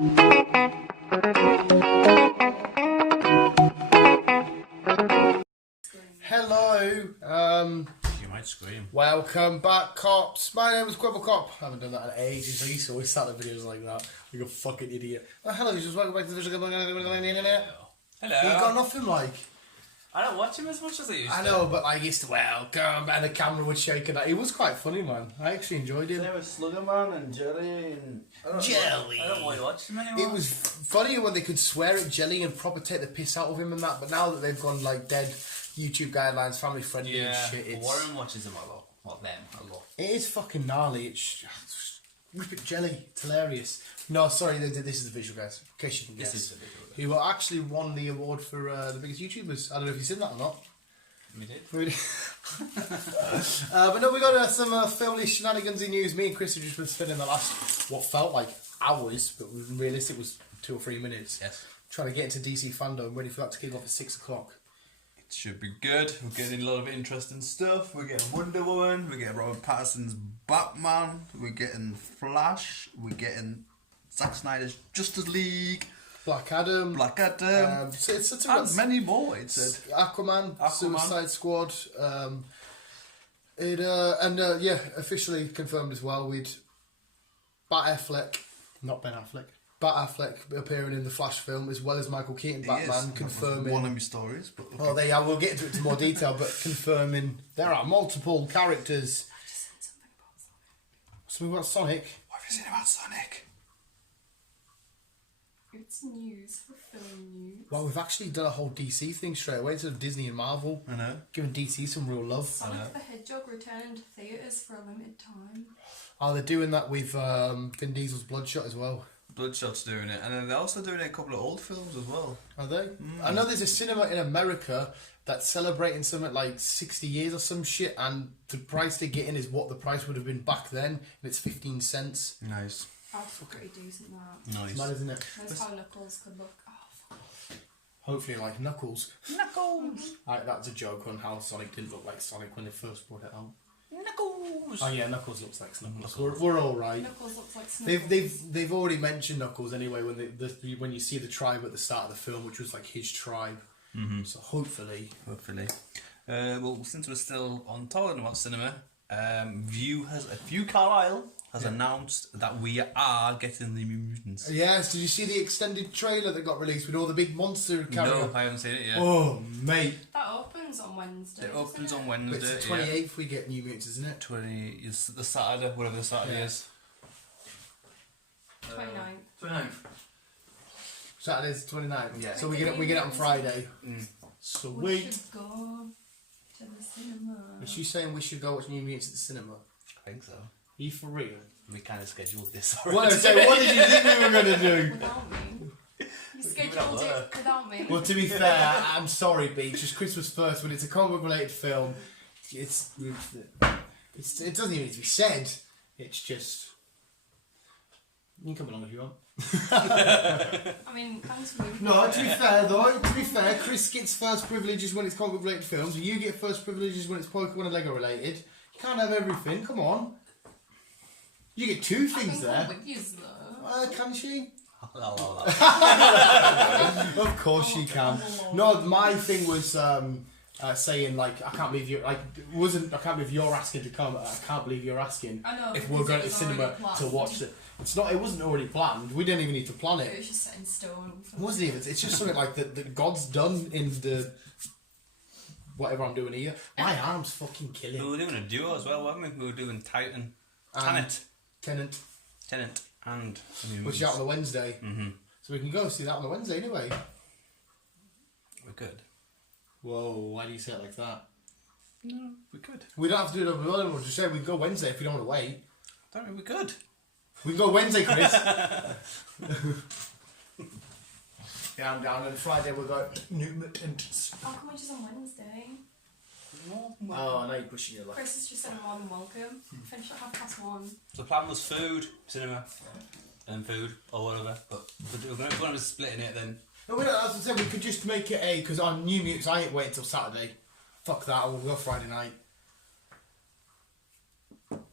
Hello. You might scream. Welcome back, cops. My name is Quibble Cop. I haven't done that in ages. I used to always start the videos like that. Like a fucking idiot. Oh, hello, just welcome back to the visual. Hello. You got nothing like. I don't watch him as much as I used to. I know, but I used to welcome, and the camera would shake and that. He was quite funny, man. I actually enjoyed him. Same with Sluggerman and Jelly and... Jelly. I don't really watch him anymore. It was funnier when they could swear at Jelly and proper take the piss out of him and that, but now that they've gone like dead YouTube guidelines, family friendly and shit, it's... Warren watches them a lot. Well, them a lot. It is fucking gnarly. It's rip it, Jelly. It's hilarious. No, sorry, this is the visual, guys. In case you can guess. This is the visual. Who actually won the award for the biggest YouTubers. I don't know if you've seen that or not. We did. But no, we got some family shenanigansy news. Me and Chris have just been spending the last, what felt like hours, but realistic was 2 or 3 minutes. Yes. Trying to get into DC fandom, ready for that to kick off at 6 o'clock. It should be good. We're getting a lot of interesting stuff. We're getting Wonder Woman. We're getting Robert Pattinson's Batman. We're getting Flash. We're getting Zack Snyder's Justice League. Black Adam. And many more, it said. Aquaman. Suicide Squad. Officially confirmed as well. We'd Bat Affleck appearing in the Flash film, as well as Michael Keaton Batman, confirming one of my stories. But well, we'll get into it in more detail, but confirming there are multiple characters. I just said something about Sonic. Something about Sonic. What have you seen about Sonic? It's news for film news. Well, we've actually done a whole DC thing straight away instead of Disney and Marvel. I know. Giving DC some real love. Sonic the Hedgehog returning to theatres for a limited time. Oh, they're doing that with Vin Diesel's Bloodshot as well. Bloodshot's doing it, and then they're also doing a couple of old films as well. Are they? I know there's a cinema in America that's celebrating something like 60 years or some shit, and the price to get in is what the price would have been back then, and it's 15 cents. Nice. That's pretty decent, that. Nice. It's mad, isn't it? That's how Knuckles could look. Oh, fuck. Hopefully like Knuckles. Knuckles. That's a joke on how Sonic didn't look like Sonic when they first brought it out. Knuckles. Oh yeah, Knuckles looks like Knuckles. We're all right. Knuckles looks like Snuggles. They've already mentioned Knuckles anyway when you see the tribe at the start of the film, which was like his tribe. Mm-hmm. So hopefully. Well, since we're still on talking about cinema, View Carlisle has announced that we are getting the Mutants. Yes, did you see the extended trailer that got released with all the big monster characters? No, I haven't seen it yet. Oh, mate. That opens on Wednesday. It opens on But Wednesday. it's the 28th we get New Mutants, isn't it? 20 is the Saturday, whatever the Saturday is. 29th. Saturday's the 29th. Yeah. So we get it on Friday. So We should go to the cinema. Is she saying we should go watch New Mutants at the cinema? I think so. Are you for real? We kind of scheduled this What, already. so what did you think we were going to do? Without me. You scheduled it without me. Well, to be fair, I'm sorry, B. It's just Christmas first. When it's a comic related film, it doesn't even need to be said. It's just you can come along if you want. I mean, thanks for moving. No, to be fair, Chris gets first privileges when it's comic related films. You get first privileges when it's Pokemon and Lego related. You can't have everything. Come on. You get 2 things there. With you, though. Can she? Oh, Of course she can. No, my thing was saying like I can't believe you're asking to come. I can't believe you're asking I know, if we're going to the cinema to watch it. It wasn't already planned. We didn't even need to plan It it. was just set in stone. It wasn't even. It's just something like that God's done in the whatever I'm doing here. My arm's fucking killing. We were doing a duo as well, weren't we? We were doing Titan. Tenant. And Which is out on the Wednesday. Mm-hmm. So we can go see that on the Wednesday anyway. We could. Whoa, why do you say it like that? No, we could. We don't have to do it over the we'll just say we can go Wednesday if you don't want to wait. Don't think we could. We can go Wednesday, Chris. Yeah, I'm down. And Friday we'll go New Mutants. How come we're just on Wednesday? Oh, I know you're pushing your luck. Chris has just said more than welcome. Finish at 1:30. So the plan was food, cinema, and food, or whatever. But if we're going to be splitting it, then... No, we don't, as I said, we could just make it because on New Mutants I ain't waiting till Saturday. Fuck that, we'll go Friday night.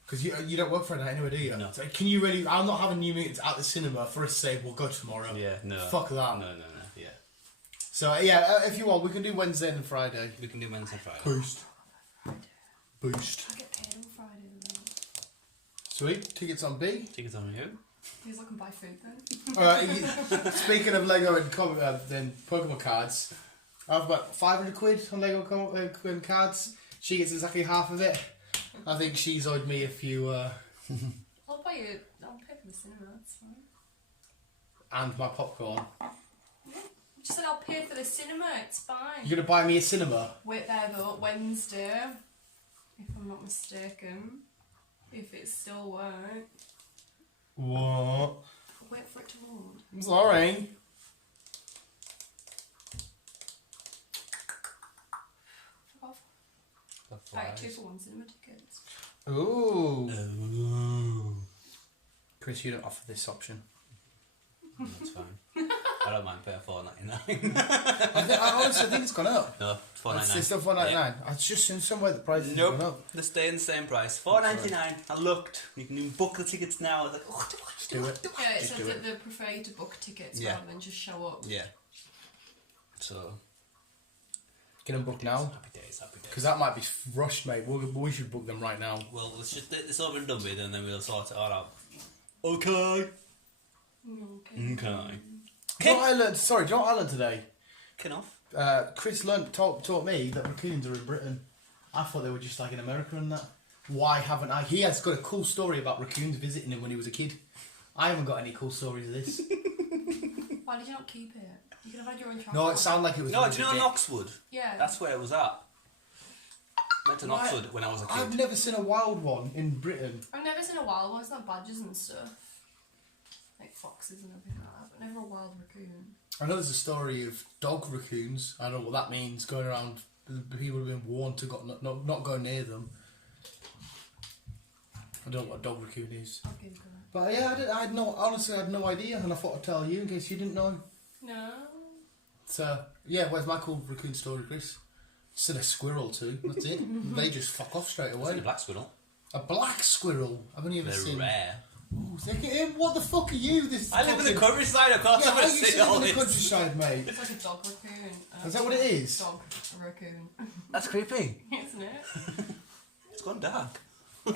Because you don't work Friday night anyway, do you? No. So can you really... I'm not having New Mutants at the cinema for us to say, we'll go tomorrow. Yeah, no. Fuck that. No, yeah. So, yeah, if you want, we can do Wednesday and Friday. We can do Wednesday and Friday. Boost. Boost. I get paid on Friday though. Sweet. Tickets on B. Tickets on who? Because I can buy food then. Alright, speaking of Lego and then Pokemon cards, I have about 500 quid on Lego and cards. She gets exactly half of it. I think she's owed me a few... I'll buy you. I'll pay for the cinema. That's fine. and my popcorn. Just said I'll pay for the cinema. It's fine. You're going to buy me a cinema? Wait there though. Wednesday, if I'm not mistaken. If it still works. What? Wait for it to load. I'm sorry. Fuck off. The I get flies. 2-for-1 cinema tickets. Ooh. Ooh. Chris, you don't offer this option. That's fine. I don't mind paying $4.99. I honestly think it's gone up. No, $4.99. It's still $4.99. I just seen somewhere the price has Nope. gone up. They're staying the same price. $4.99. I looked. You can even book the tickets now. I was like, oh, Do it. Yeah, it Just says do that they prefer you to book tickets Yeah. rather than just show up. Yeah. So. Get them booked now. Happy days, happy days. Because that might be rushed, mate. We should book them right now. Well, let's just get this over and done with and then we'll sort it all out. Okay. Okay. Okay. Do you know what I learned? Sorry, do you know what I learned today? Kin off. Chris taught me that raccoons are in Britain. I thought they were just like in America and that. Why haven't I? He has got a cool story about raccoons visiting him when he was a kid. I haven't got any cool stories of this. Why did you not keep it? You could have had your own child. No, it sounded like it was. No, when do he you was know a in Oxford? Yeah. That's where it was at. Went to Why- Oxford when I was a I've kid. never seen a wild one in Britain. I've never seen a wild one. It's not badgers and stuff. Like foxes and everything like that. But never a wild raccoon. I know there's a story of dog raccoons. I don't know what that means. Going around, people have been warned to not go near them. I don't know what a dog raccoon is. I'll Google it. But yeah, honestly, I had no idea, and I thought I'd tell you in case you didn't know. No. So yeah, where's my cool raccoon story, Chris? Just a squirrel too. That's it. They just fuck off straight I've away. seen a black squirrel. A black squirrel. I've only ever They're seen. rare. Ooh, look at him. What the fuck are you? This. I live in the fucking- countryside, of course Yeah, I'm how going you to see sitting all in the this. countryside, mate? It's like a dog raccoon. Is that what it is? Dog raccoon. That's creepy. Isn't it? It's gone dark.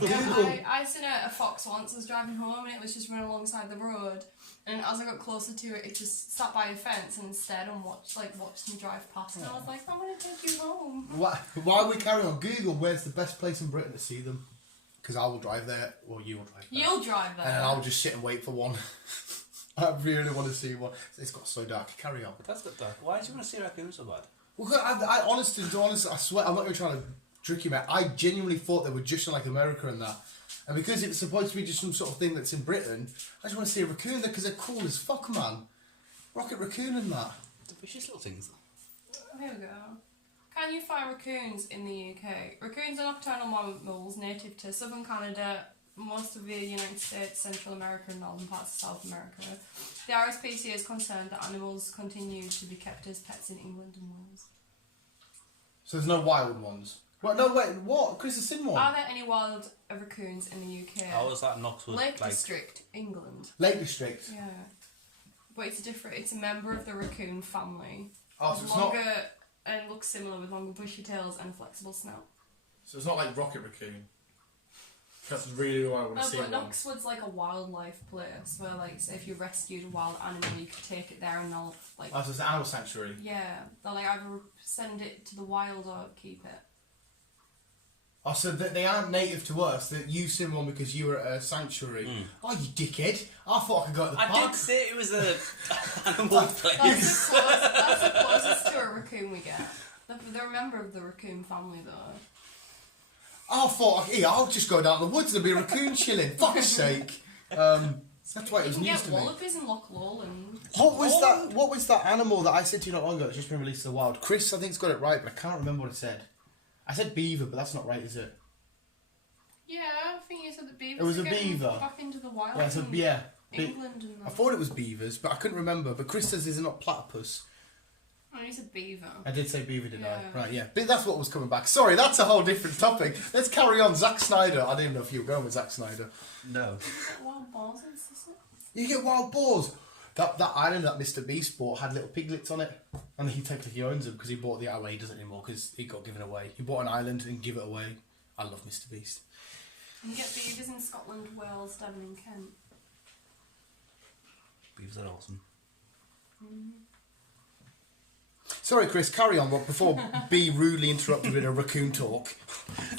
Yeah, I seen a fox once. I was driving home and it was just running alongside the road. And as I got closer to it, it just sat by a fence and stared and watched me drive past. And I was like, I'm gonna take you home. While we carry on, Google where's the best place in Britain to see them. Because I will drive there, or you will drive there. You'll drive there. And then I'll just sit and wait for one. I really want to see one. It's got so dark. Carry on. That's got dark. Why do you want to see raccoons so bad? Well, I honestly, I swear, I'm not even trying to trick you, mate. I genuinely thought they were just in like America and that. And because it's supposed to be just some sort of thing that's in Britain, I just want to see a raccoon there because they're cool as fuck, man. Rocket raccoon and that. The vicious little things. Here we go. Can you find raccoons in the UK? Raccoons are nocturnal mammals native to southern Canada, most of the United States, Central America and northern parts of South America. The RSPCA is concerned that animals continue to be kept as pets in England and Wales. So there's no wild ones. Well, no, wait, what? Chris has seen one. Are there any wild raccoons in the UK? How was that in Oxford? Lake like, District, England. Lake District. Yeah. But it's a member of the raccoon family. Oh, so it's longer not. and looks similar with longer bushy tails and flexible snout. So it's not like Rocket Raccoon. That's really what I want No, to see. but One. Oxford's like a wildlife place where, like, say if you rescued a wild animal, you could take it there and they'll, like, Oh, so it's an animal sanctuary. yeah, they'll like either send it to the wild or keep it. Oh, so they aren't native to us. That you seen one because you were at a sanctuary. Oh, you dickhead! I thought I could go to the I park. did say it was a animal place. That's the closest to a raccoon we get. They're a member of the raccoon family, though. I thought, here, I'll just go down the woods. There'll be a raccoon chilling. Fuck's sake. That's why it You was can news get to me. wallabies in Loch Lowland. What was that animal that I said to you not long ago that's just been released to the wild? Chris, I think's got it right, but I can't remember what it said. I said beaver, but that's not right, is it? Yeah, I think you said that beavers It was are a getting beaver. back into the wild. Yeah, so in yeah. England and I thought it was beavers, but I couldn't remember. But Chris says it's not platypus. Oh, you you said beaver. I did say beaver, didn't Yeah. I? Right, yeah. But that's what was coming back. Sorry, that's a whole different topic. Let's carry on. Zack Snyder. I didn't know if you were going with Zack Snyder. No. Wild balls, is it? You get wild boars. That island that Mr. Beast bought had little piglets on it. And he technically owns them because he bought the island. Well, he doesn't anymore because he got given away. He bought an island and give it away. I love Mr. Beast. You get beavers in Scotland, Wales, Devon and Kent. Beavers are awesome. Sorry, Chris, carry on. But before B rudely interrupted with a raccoon talk.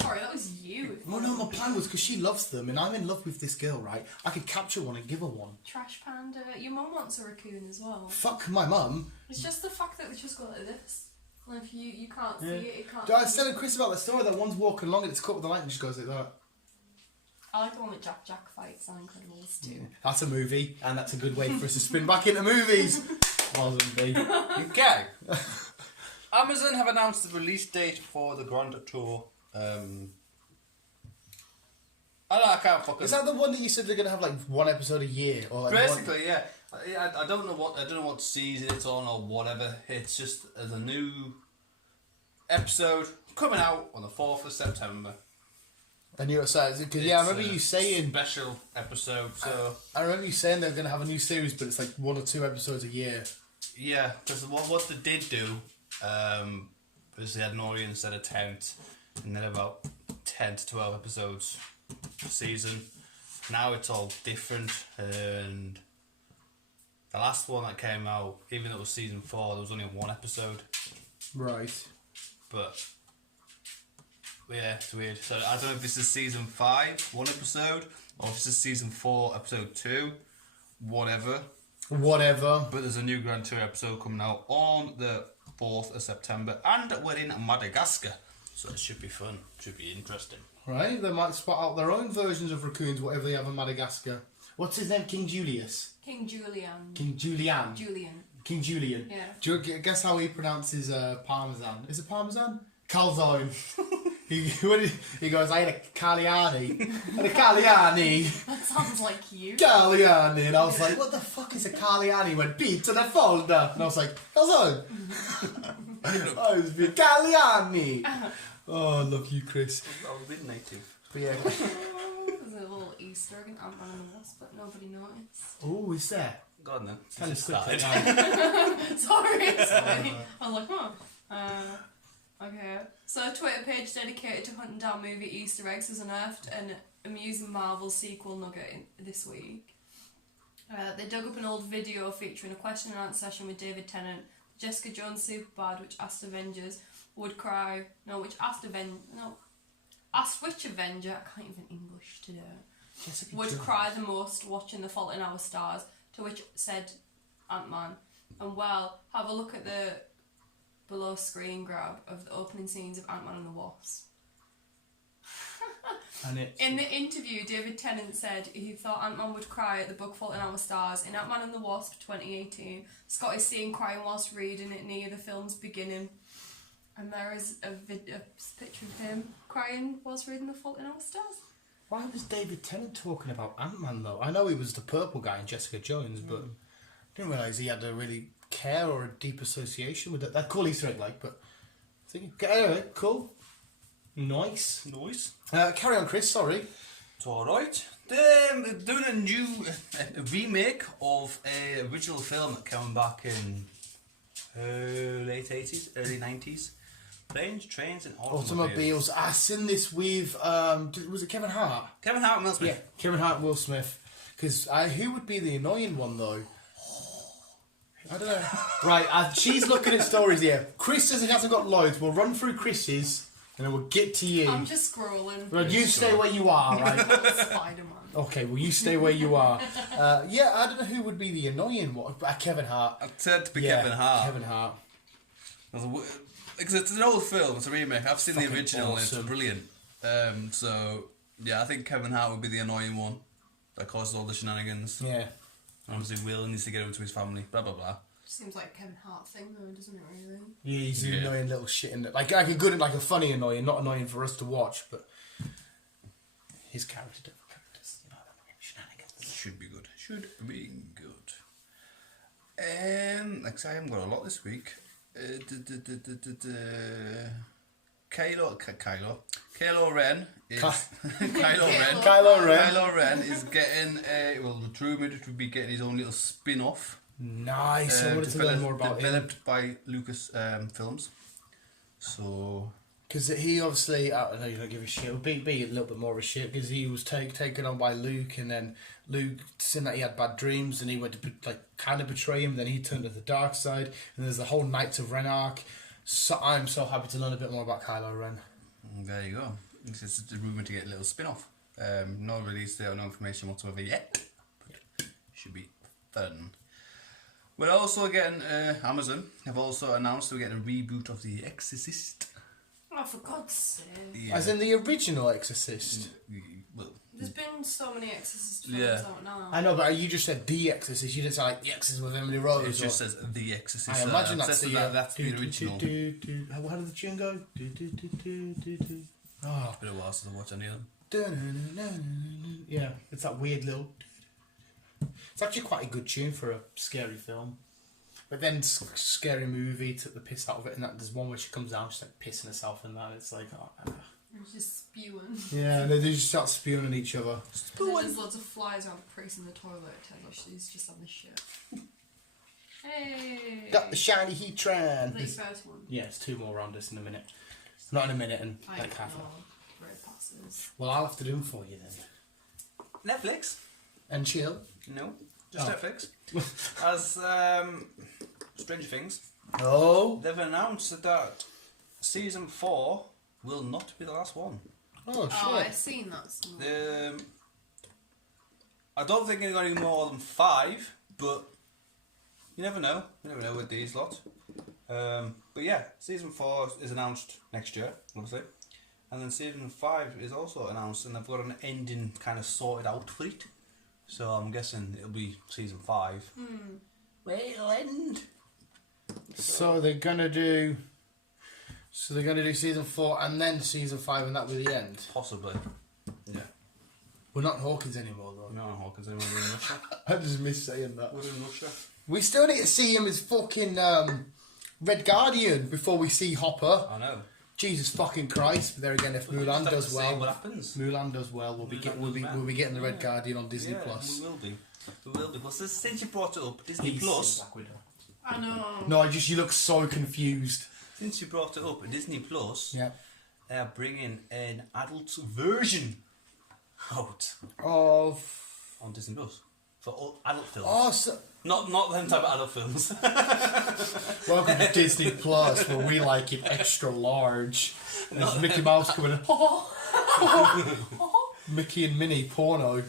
Sorry, that was you. Well, no, my plan was because she loves them and I'm in love with this girl, right? I could capture one and give her one. Trash panda. Your mum wants a raccoon as well. Fuck my mum. It's just the fact that they just go like this. And if you can't see it can't. I was telling Chris about the story that one's walking along and it's caught with the light and she goes like that. I like the one with Jack fights on Incredibles too. That's a movie, and that's a good way for us to spin back into movies. Wasn't me. Okay. Amazon have announced the release date for the Grand Tour. I can't fucking. Is that the one that you said they're gonna have like one episode a year, or like Basically, yeah. I don't know what season it's on or whatever. It's just as a new episode coming out on the 4th of September. I knew it says because I remember you saying special episode. So I remember you saying they're gonna have a new series, but it's like 1 or 2 episodes a year. yeah, because what they did do was they had an audience set of 10, and then about 10 to 12 episodes a season. Now it's all different, and the last one that came out, even though it was season 4, there was only 1 episode. Right. But yeah, it's weird. So I don't know if this is season 5, 1 episode, or if this is season 4, episode 2, whatever. Whatever. But there's a new Grand Tour episode coming out on the 4th of September, and we're in Madagascar, so it should be fun. Should be interesting. Right. They might spot out their own versions of raccoons, whatever they have in Madagascar. What's his name? King Julius. King Julian. King Julian. Julian. King Julian. Yeah. Do you guess how he pronounces parmesan? Is it parmesan? Calzone. he goes, I had a Cagliani. I had a Cagliani. That sounds like you. Cagliani. And I was like, what the fuck is a Cagliani? He went, beat to the folder. And I was like, Calzone. I was being Cagliani. Oh, I love you, Chris. I was a native. But yeah. There's a little Easter egg in Ant-Man and the Wasp, but nobody noticed. Oh, is there? Go on then. Kind of Start. quick. Sorry. I was like, huh. Okay. So a Twitter page dedicated to hunting down movie Easter eggs has unearthed an amusing Marvel sequel nugget this week. They dug up an old video featuring a question and answer session with David Tennant, Jessica Jones Superbad, which asked Avengers Would Cry. Asked which Avenger, I can't even English today, Jessica would Jones. cry the most watching The Fault in Our Stars, to which said Ant-Man. And well, have a look at the below screen grab of the opening scenes of Ant-Man and the Wasp. And it's In the interview, David Tennant said he thought Ant-Man would cry at the book Fault in Our Stars. In Ant-Man and the Wasp 2018, Scott is seen crying whilst reading it near the film's beginning. And there is a picture of him crying whilst reading The Fault in Our Stars. Why was David Tennant talking about Ant-Man though? I know he was the purple guy in Jessica Jones, but I didn't realise he had a really care or a deep association with it. That cool Easter egg, like, but anyway, cool, nice. Carry on, Chris. Sorry. It's alright. They're doing a new remake of a original film that came back in late 80s, early 90s. Planes, Trains and Automobiles. I seen this with was it Kevin Hart? Kevin Hart and Will Smith. Yeah, Kevin Hart and Will Smith. Because who would be the annoying one though? I don't know. Right, she's looking at stories here. Chris says he hasn't got loads. We'll run through Chris's and then we'll get to you. I'm just scrolling. Right, you stay where you are, right? Spider-Man. Okay, well you stay where you are. Yeah, I don't know who would be the annoying one. Kevin Hart. I said to be Yeah, Kevin Hart. Kevin Hart. Because it's an old film, it's a remake. I've seen Fucking the original awesome. and it's brilliant. So, yeah, I think Kevin Hart would be the annoying one that causes all the shenanigans. Yeah. Obviously, Will needs to get him to his family, blah blah blah. Seems like a Kevin Hart thing though, doesn't it really? Yeah, he's an Yeah. annoying little shit in it. Like a good, like a funny annoying, not annoying for us to watch, but his character, different characters, you know, shenanigans. Should be good. Should be good. Like I say, I haven't got a lot this week. Kylo Ren is Kylo Ren is getting the rumored to be getting his own little spin-off. Nice. I wanted to learn more about him. Developed by Lucas Films. So. Because he obviously, I know you don't give a shit, be a little bit more of a shit, because he was taken on by Luke, and then Luke, seeing that he had bad dreams, and he went to kind of betray him, then he turned to the dark side, and there's the whole Knights of Ren arc. So I'm so happy to learn a bit more about Kylo Ren. There you go. It's just a rumour to get a little spin-off. No release there, no information whatsoever yet. But should be fun. We're also getting, Amazon have also announced we're getting a reboot of The Exorcist. Oh, for God's sake. Yeah. As in the original Exorcist. Well, There's been so many Exorcist films out now. I know, but you just said The Exorcist. You didn't say like The Exorcist with Emily Rose. it just says The Exorcist. I imagine that's that's the original. How did the tune go? Oh. It's been a while since I watched any of them. Yeah, it's that weird little. It's actually quite a good tune for a scary film. But then Scary Movie took the piss out of it, and there's one where she comes down, she's like pissing herself in that. It's like, It's just spewing. yeah, and they just start spewing on each other. And there's loads of flies around the priest in the toilet. Tell you she's just having a shit. Hey! Got the shiny heat tran. Next first one. Yeah, it's 2 more round us in a minute. Not in a minute, and like half an hour. Where it passes. Well, I'll have to do them for you then. Netflix? And chill. No, just Netflix. As Stranger Things, Oh. they've announced that season 4 will not be the last one. Oh, shit. Oh, I've seen that somewhere. I don't think they're going to be more than 5, but you never know. You never know with these lots. But yeah, season 4 is announced next year, obviously. And then season 5 is also announced, and they've got an ending kind of sorted out for it. So I'm guessing it'll be season 5. Where it'll end. So they're gonna do. So they're gonna do season 4 and then season 5, and that will be the end. Possibly. Yeah. We're not Hawkins anymore, though. No, Hawkins, we're in Russia. I just miss saying that. We're in Russia. We still need to see him as fucking Red Guardian before we see Hopper. I know. Jesus fucking Christ! But there again, if We'll Mulan just have does to see well, what happens. Mulan does well, we'll be getting the Red Guardian on Disney Plus. We will do. We will do. Well, since you brought it up, Disney Plus. I know. No, you look so confused. Since you brought it up, Disney Plus. Yeah. They are bringing an adult version out Of. on Disney Plus for all adult films. Oh, so. Not them type of adult films. Welcome to Disney Plus, where we like it extra large. And there's Mickey Mouse coming in. Mickey and Minnie porno.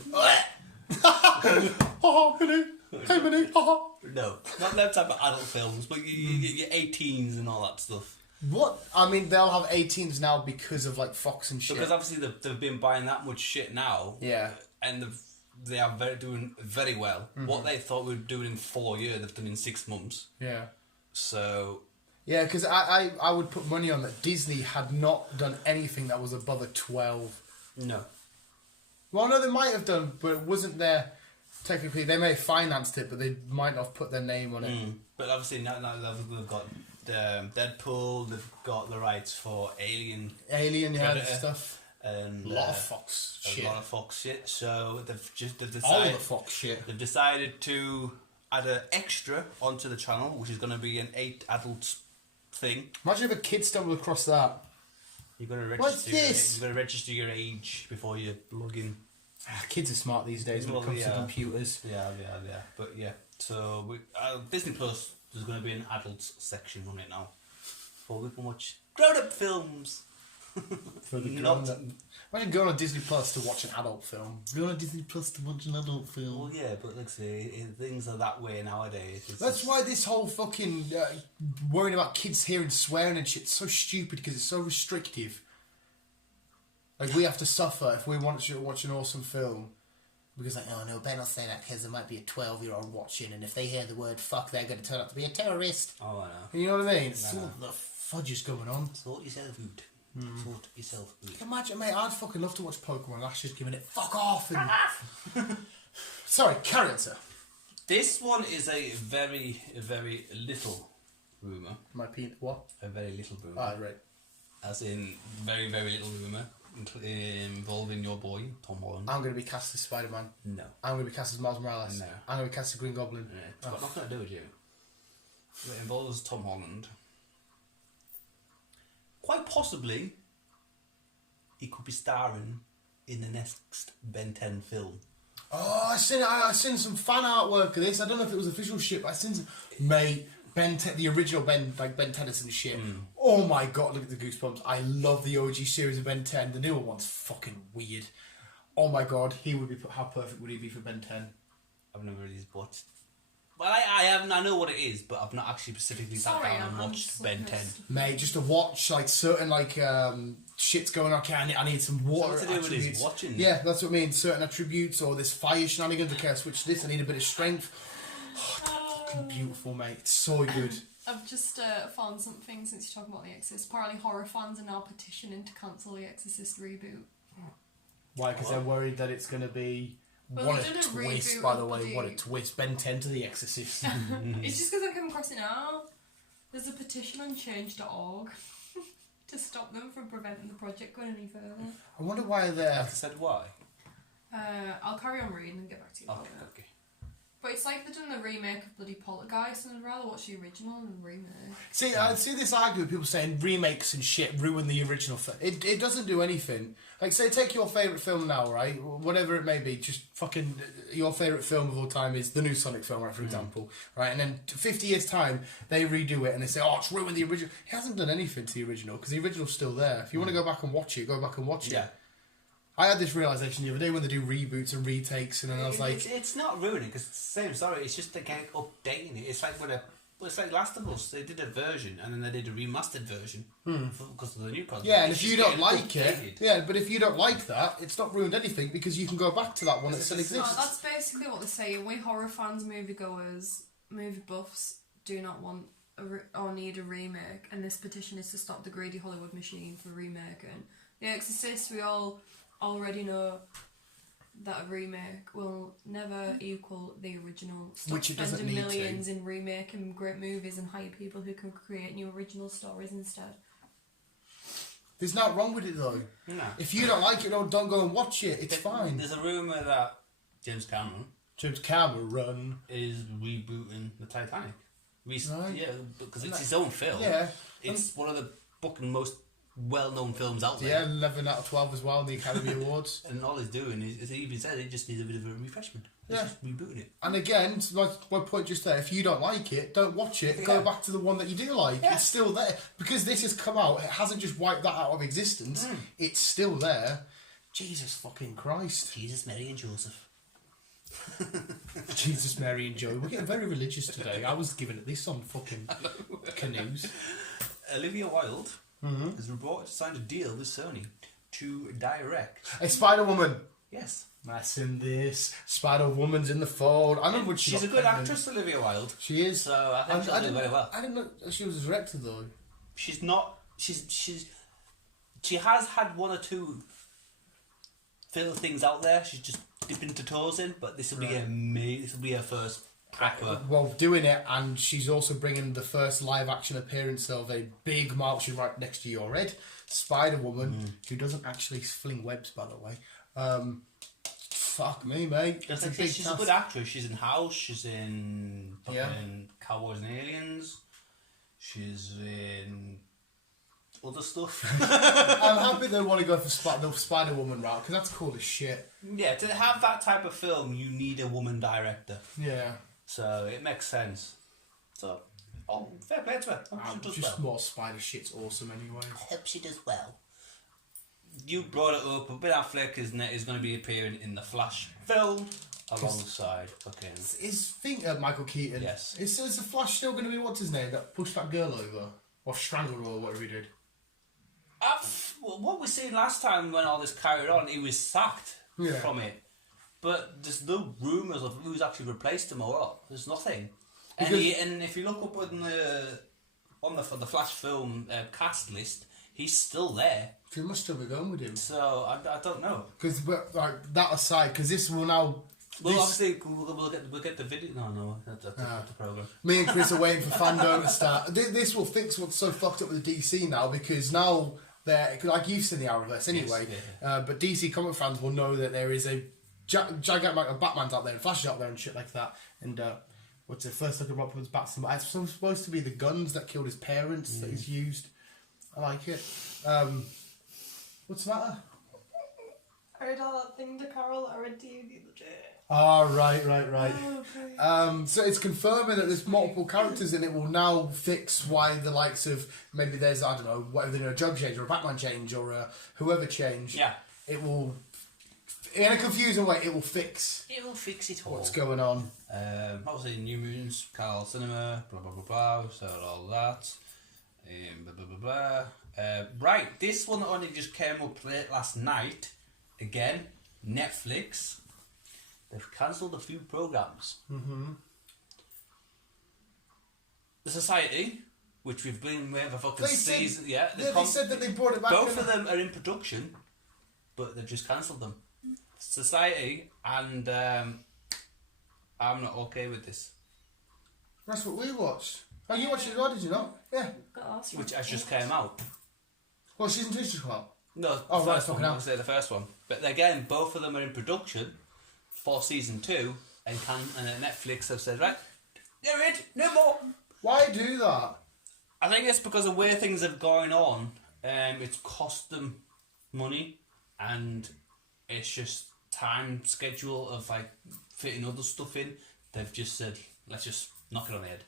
Minnie. Hey, Minnie. No, not them type of adult films, but your 18s and all that stuff. What? I mean, they'll have 18s now because of like Fox and shit. Because obviously they've been buying that much shit now. Yeah. And they are doing very well. What they thought we were doing in 4 years, they've done in 6 months. Yeah. So. Yeah, because I would put money on that Disney had not done anything that was above a 12. No. Well, no, they might have done, but it wasn't there. Technically, they may have financed it, but they might not have put their name on it. But obviously now they've got Deadpool, they've got the rights for Alien, yeah, Predator, stuff. and A lot of Fox shit. A lot of Fox shit. So they've decided All the Fox shit. They've decided to add an extra onto the channel, which is going to be an 8 adult thing. Imagine if a kid stumbled across that. You're going to register. What's this? You're going to register your age before you log in. Kids are smart these days when it comes to computers. Yeah. But yeah, so Disney Plus, there's going to be an adults section on it now, for we can watch grown-up films. For the Imagine going on Disney Plus to watch an adult film. Going on Disney Plus to watch an adult film. Well, yeah, but like I say, things are that way nowadays. That's why this whole fucking worrying about kids hearing swearing and shit's so stupid, because it's so restrictive. Like, we have to suffer if we want to watch an awesome film. Because, like, oh no, better not say that because there might be a 12-year-old watching, and if they hear the word fuck, they're going to turn out to be a terrorist. Oh, I know. You know what I mean? It's all the fudge is going on. Sort yourself out. Sort yourself out. Imagine, mate, I'd fucking love to watch Pokemon. That's just giving it fuck off. And... Sorry, carry on, sir. This one is a very, very little rumour. What? A very little rumour. Ah, right. As in, very, very little rumour involving your boy, Tom Holland. I'm going to be cast as Spider-Man. No. I'm going to be cast as Miles Morales. No. I'm going to be cast as Green Goblin. Yeah, it's got nothing to do with you. It involves Tom Holland. Quite possibly, he could be starring in the next Ben 10 film. Oh, I seen some fan artwork of this. I don't know if it was official shit, but I seen some... Mate, Ben 10, the original Ben, like Ben Tennyson shit. Oh my god, look at the goosebumps. I love the OG series of Ben 10. The newer one's fucking weird. Oh my god, he would be... How perfect would he be for Ben 10? I've never really watched... Well, I know what it is, but I've not actually specifically sat down and watched Ben 10. Mate, just to watch like certain like shit's going on. Okay, I need some water So what's to do with attributes. his watching? Yeah, that's what I mean. Certain attributes or this fire shenanigans. Okay, I switch to this. I need a bit of strength. Oh, it's fucking beautiful, mate. It's so good. I've just found something since you're talking about The Exorcist. Apparently horror fans are now petitioning to cancel The Exorcist reboot. Why? Because they're worried that it's going to be... Well, what they a did a twist, reboot by the of way. the- What a twist. Ben 10 to The Exorcist. It's just because I came across it now. There's a petition on change.org to stop them from preventing the project going any further. I wonder why they're... Have to said why? I'll carry on reading and get back to you about Okay, it. okay. But it's like they're doing the remake of bloody Poltergeist, and I'd rather watch the original than the remake. See, I see this argument, people saying remakes and shit ruin the original film. It doesn't do anything. Like, say, take your favourite film now, right? Whatever it may be, just fucking... Your favourite film of all time is the new Sonic film, right, for example. Right, and then 50 years' time, they redo it and they say, oh, it's ruined the original. It hasn't done anything to the original, because the original's still there. If you want to go back and watch it, go back and watch it. Yeah. I had this realisation the other day when they do reboots and retakes, and then I was like... It's not ruining because it's the same story. It's just they keep updating it. It's like it's like Last of Us. They did a version and then they did a remastered version because of the new content. Yeah, and It's if you just don't getting like it... updated. Yeah, but if you don't like that, it's not ruined anything, because you can go back to that one that still No, exists. that's basically what they're saying. We horror fans, moviegoers, movie buffs do not want or need a remake, and this petition is to stop the greedy Hollywood machine from remaking. The Exorcist, we all already know that a remake will never equal the original. Stop Which it doesn't spending need to. millions in remaking great movies and hire people who can create new original stories instead. There's nothing wrong with it, though. No. If you don't like it, don't go and watch it. It's fine. There's a rumour that James Cameron James Cameron. is rebooting the Titanic. Right. Yeah, because it's his own film. Yeah. It's one of the fucking most well-known films out there. Yeah, 11 out of 12 as well in the Academy Awards. And all he's doing is, as he even said, it just needs a bit of a refreshment. He's Yeah. just rebooting it. And again, like my point just there, if you don't like it, don't watch it. Yeah. Go back to the one that you do like. Yeah. It's still there. Because this has come out, it hasn't just wiped that out of existence. It's still there. Jesus fucking Christ. Jesus, Mary and Joseph. Jesus, Mary and Joey. We're getting very religious today. I was giving it this on fucking canoes. Olivia Wilde has reported signed a deal with Sony to direct. Hey, Spider-Woman. Yes. That's in this. Spider-Woman's in the fold. I remember when she She's a got good pregnant. actress, Olivia Wilde. She is. So I think she'll do didn't- very well. I didn't know she was a director though. She's not. She has had one or two little things out there. She's just dipping her toes in, but this will be this will be her first proper. Well, doing it, and she's also bringing the first live-action appearance of a big mark. She's right next to your head, Spider-Woman, who doesn't actually fling webs, by the way. Fuck me, mate. It's a big She's a task. good actress. She's in House. She's in Yeah. fucking Cowboys and Aliens. She's in other stuff. I'm happy they want to go for the Spider-Woman route, because that's cool as shit. Yeah, to have that type of film, you need a woman director. Yeah. So it makes sense. So, fair play to her. Hope she does Just well. more spider shit's awesome anyway. Hope she does well. You brought it up, but Ben Affleck is going to be appearing in the Flash film alongside fucking. Is Michael Keaton? Yes. Is the Flash still going to be what's his name that pushed that girl over or strangled her or whatever he did? What we seen last time when all this carried on, he was sacked from it. But there's no rumours of who's actually replaced him or what. There's nothing. And, and if you look up on the Flash film cast list, he's still there. They must have been going with him. So I don't know. Because like that aside, because this will now Well, obviously, we'll get the video. No, that's the program. Me and Chris are waiting for Fandom to start. This will fix what's so fucked up with the DC now, because now they're, like you've seen the Arrowverse anyway, Yes, yeah. but DC comic fans will know that there is a gigantic amount of Batman's out there and Flash is out there and shit like that. And what's the first look at Robin's bats? It's supposed to be the guns that killed his parents that he's used. I like it. What's the matter? I read all that thing to Carol I read to you the other day. Oh, right. Oh, okay. So it's confirming that there's multiple characters and it will now fix why the likes of, maybe there's, I don't know, whatever, a Joker change or a Batman change or a whoever change. Yeah. It will, in a confusing way, it will fix It will fix it all. what's going on. Obviously, New Moons, Carl Cinema, blah blah blah blah. We've said all that. Blah blah blah blah. Right, this one only just came up late last night. Again, Netflix. They've cancelled a few programs. Mm-hmm. The Society, which we've been waiting for fucking They said- season. Yeah, they said that they brought it back. both of them are in production, but they've just cancelled them. Society and I'm not okay with this, That's what we watched. Oh, you watched it as well, did you not? Yeah. which has just came out. Well, season 2 just come out. No, Oh, the right, first one. fucking hell. I'll say the first one. But again, both of them are in production for season 2, and Netflix have said, right, they're it, no more. Why do that? I think it's because of where things have gone on. It's cost them money, and it's just time schedule of like fitting other stuff in. They've just said, let's just knock it on the head.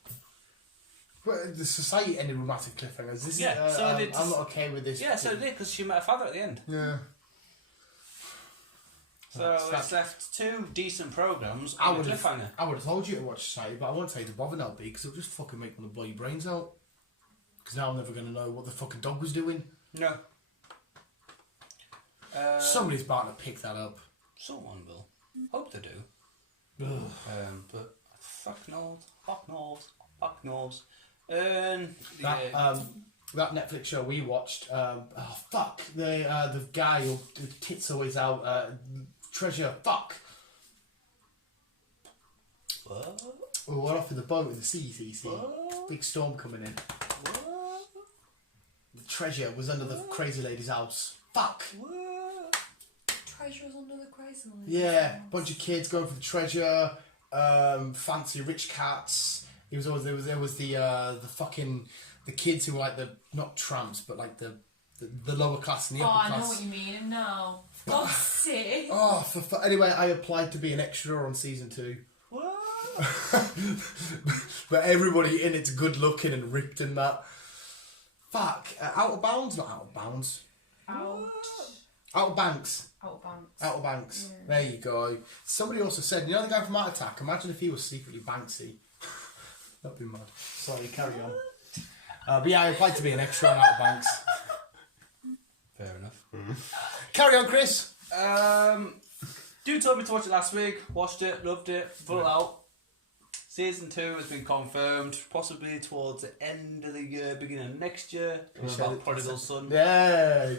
But the Society ended with massive cliffhangers. This Yeah, is, so I'm it's- not okay with this. Yeah, so it did, because she met her father at the end. Yeah. So That's it's left 2 decent programmes I on a would cliffhanger. have told you to watch Society, but I won't tell you to bother now, because it'll just fucking make me blow your brains out. Because now I'm never going to know what the fucking dog was doing. No. Somebody's bound to pick that up. Someone will. Hope they do. Ugh. But fuck knows. And That Netflix show we watched, the guy who the tits always out, Treasure, what? We went off in the boat in the sea, big storm coming in. What? The treasure was under the crazy lady's house. Fuck! What? Treasures under the crazy one. Yeah, bunch of kids going for the treasure, fancy rich cats. There was the fucking the kids who were like the not tramps but like the lower class and the upper I class. know what you mean. No, for God's sake. Oh, anyway, I applied to be an extra on season 2. What? But everybody in it's good looking and ripped and that. Fuck, Out of Bounds, not Out of Bounds. Out of Banks. Outer Banks. Yeah. There you go. Somebody also said, you know the guy from Art Attack? Imagine if he was secretly Banksy. That'd be mad. Sorry, carry on. But yeah, I applied to be an extra on Outer Banks. Fair enough. Carry on, Chris. Dude told me to watch it last week. Watched it, loved it, full out. Season 2 has been confirmed, possibly towards the end of the year, beginning of next year. About Prodigal Son. Yeah.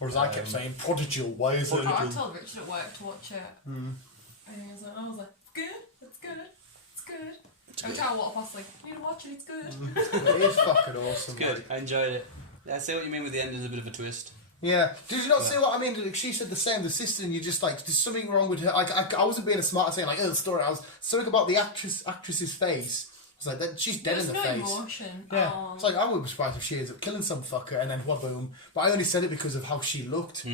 Or as I kept saying, prodigal. Why is it? I told Richard at work to watch it. And he was like, it's good. I'm trying to walk past like, you need to watch it, it's good. It is fucking awesome. It's good, I enjoyed it. Yeah, I see what you mean with the end, there's a bit of a twist. Yeah. Did you not see what I mean? She said the same, the sister, and you're just like, there's something wrong with her. I wasn't being a smart saying like, the story. I was something about the actress's face. I was like, she's dead in the no face. Emotion. Yeah. Oh. It's like, I wouldn't be surprised if she ends up killing some fucker and then boom. But I only said it because of how she looked.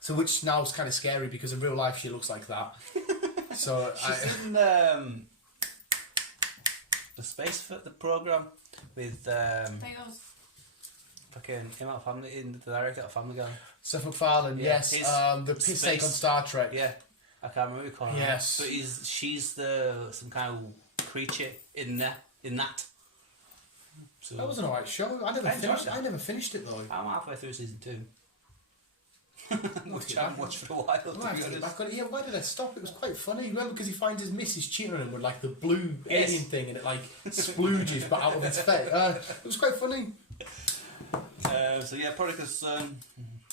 So which now is kind of scary because in real life she looks like that. So She's in the Space for the programme with fucking came out Family in the director of Family Guy. Seth MacFarlane, Yeah, yes. The piss take on Star Trek. Yeah, I can't remember what you call her. Yes. But she's some kind of creature in that. So That was an alright show. I never finished it though. I'm halfway through season 2. Which I haven't watched for a while. To be honest. Yeah, why did I stop? It was quite funny. Remember, because he finds his missus cheating on him with like the blue alien thing and it like splooges but out of its face. It was quite funny. So yeah, Prodigal Son,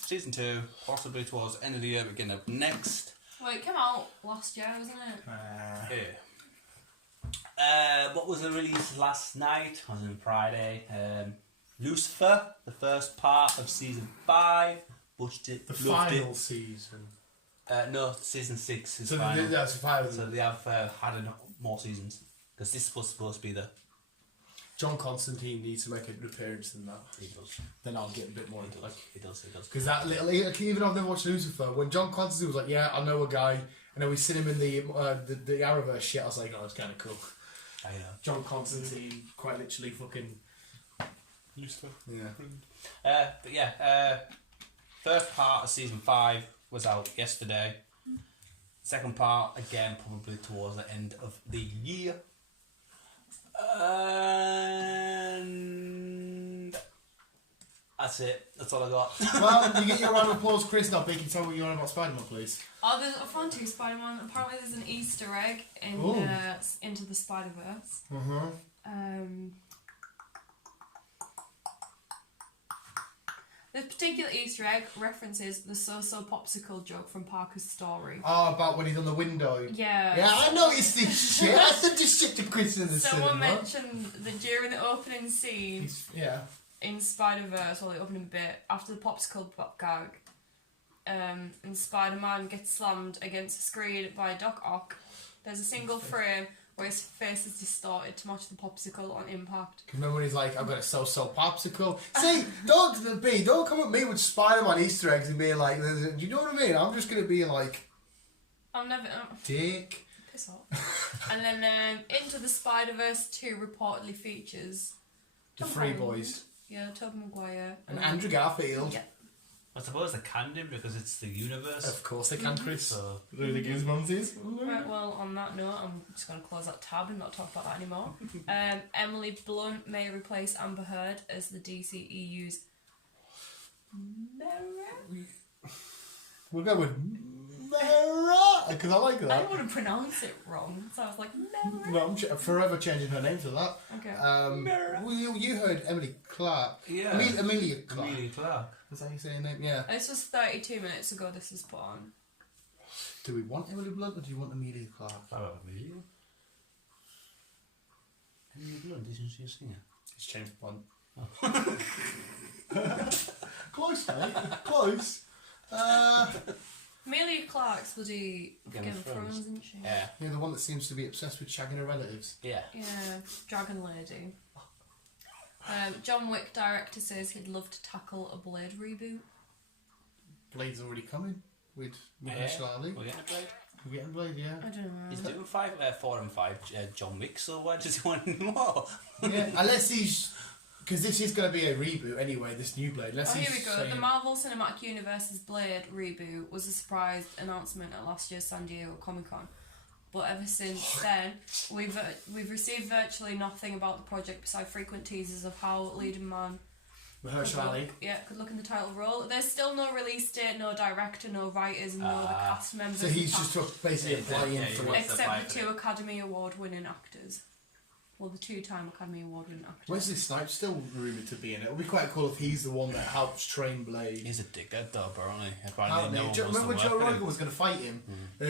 season 2, possibly towards the end of the year, beginning of next. Well, it came out last year, wasn't it? Yeah. What was the release last night? Was it Friday? Lucifer, the first part of season 5. Watched it. The loved final it. season. No, season 6 is So final. that's final. So they have had more seasons because this was supposed to be the. John Constantine needs to make an appearance in that. He does. Then I'll get a bit more into it. He does. Because that little, like, even though I've never watched Lucifer, when John Constantine was like, "Yeah, I know a guy," and then we seen him in the Arrowverse shit, I was like, "Oh, it's kind of cool." I know. John Constantine, quite literally, fucking Lucifer. yeah. But yeah, first part of season 5 was out yesterday. Second part again, probably towards the end of the year. And that's it. That's all I got. Well, you get your round of applause, Chris. Now, Big, can you tell me what you're on about Spider-Man, please? Oh, I found 2 Spider-Man. Apparently, there's an Easter egg in Ooh. Into the SpiderVerse. This particular Easter egg references the So-So Popsicle joke from Parker's story. Oh, about when he's on the window. Yeah. Yeah, I noticed this shit. I said this shit to Chris in the Someone cinema. mentioned that during the opening scene Yeah. in Spider-Verse, or the opening bit, after the popsicle gag, and Spider-Man gets slammed against the screen by Doc Ock, there's a single frame where his face is distorted to match the popsicle on impact. Remember when he's like, I've got a so-so popsicle? See, don't come at me with Spider-Man Easter eggs and being like, do you know what I mean? I'm just going to be like, I'm never... dick. piss off. And then Into the Spider-Verse 2 reportedly features... The Tom Three Holland. Boys. Yeah, Tobey Maguire. And Andrew Garfield. Yeah. I suppose they canned him because it's the universe. Of course they can, Chris. So Really goosebumps is. Right, well, on that note, I'm just going to close that tab and not talk about that anymore. Emily Blunt may replace Amber Heard as the DCEU's Mera? We'll go with Mera, because I like I that. don't want to pronounce it wrong, so I was like, Mera. No, I'm forever changing her name to that. Okay. Well, you heard Emily Clark. yeah, Amelia Clark. Amelia Clark. Is that how you say her name? Yeah. This was 32 minutes ago this was put on. Do we want Emily Blunt or do you want Amelia Clark? Oh, Amelia. Amelia Blunt, isn't she a singer? It's James Bond. Close, mate. Close. Amelia Clark's bloody Game Game of of Thrones, isn't she? Yeah. Yeah, the one that seems to be obsessed with shagging her relatives. Yeah. Yeah, Dragon Lady. John Wick director says he'd love to tackle a Blade reboot. Blade's already coming with Yeah. Mahershala Ali. We're getting a Blade. We're getting Blade, yeah. I don't know. He's doing 4 and 5 John Wick, so why does he want more? Yeah, unless he's... Because this is going to be a reboot anyway, this new Blade. Unless Oh, here he's we go. saying- The Marvel Cinematic Universe's Blade reboot was a surprise announcement at last year's San Diego Comic-Con. But ever since then, we've received virtually nothing about the project besides frequent teasers of how leading man Mahershala Ali. could look in the title role. There's still no release date, no director, no writers, and no other cast members. So he's just basically applying yeah, for he it. wants- except the 2 Academy Award-winning actors. Well, the 2-time Academy Award-winning actors. Wesley Snipes still rumoured to be in it. It would be quite cool if he's the one that helps train Blade. He's a dickhead though, apparently. Apparently, remember when Joe Rogan was going to fight him?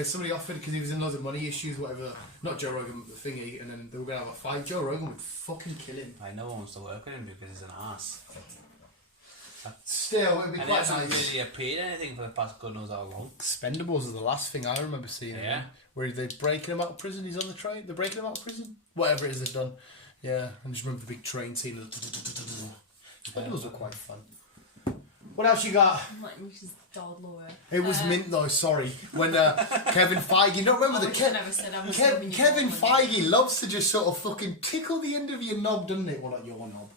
Somebody offered because he was in loads of money issues, whatever. Not Joe Rogan, the thingy, and then they were going to have a fight. Joe Rogan would fucking kill him. I know one wants to work with him because he's an ass. Still, it would be And he quite hasn't nice. really appeared anything for the past god knows how long. Expendables is the last thing I remember seeing. Yeah. Where they're breaking him out of prison. He's on the train. They're breaking him out of prison. Whatever it is they've done. Yeah, I just remember the big train scene. Expendables were quite fun. What else you got? I'm like, this is dog lower. It was mint though. Sorry, when Kevin Feige. You don't remember the never said I'm assuming you Kevin don't. Feige loves to just sort of fucking tickle the end of your knob, doesn't it? Well, not your knob.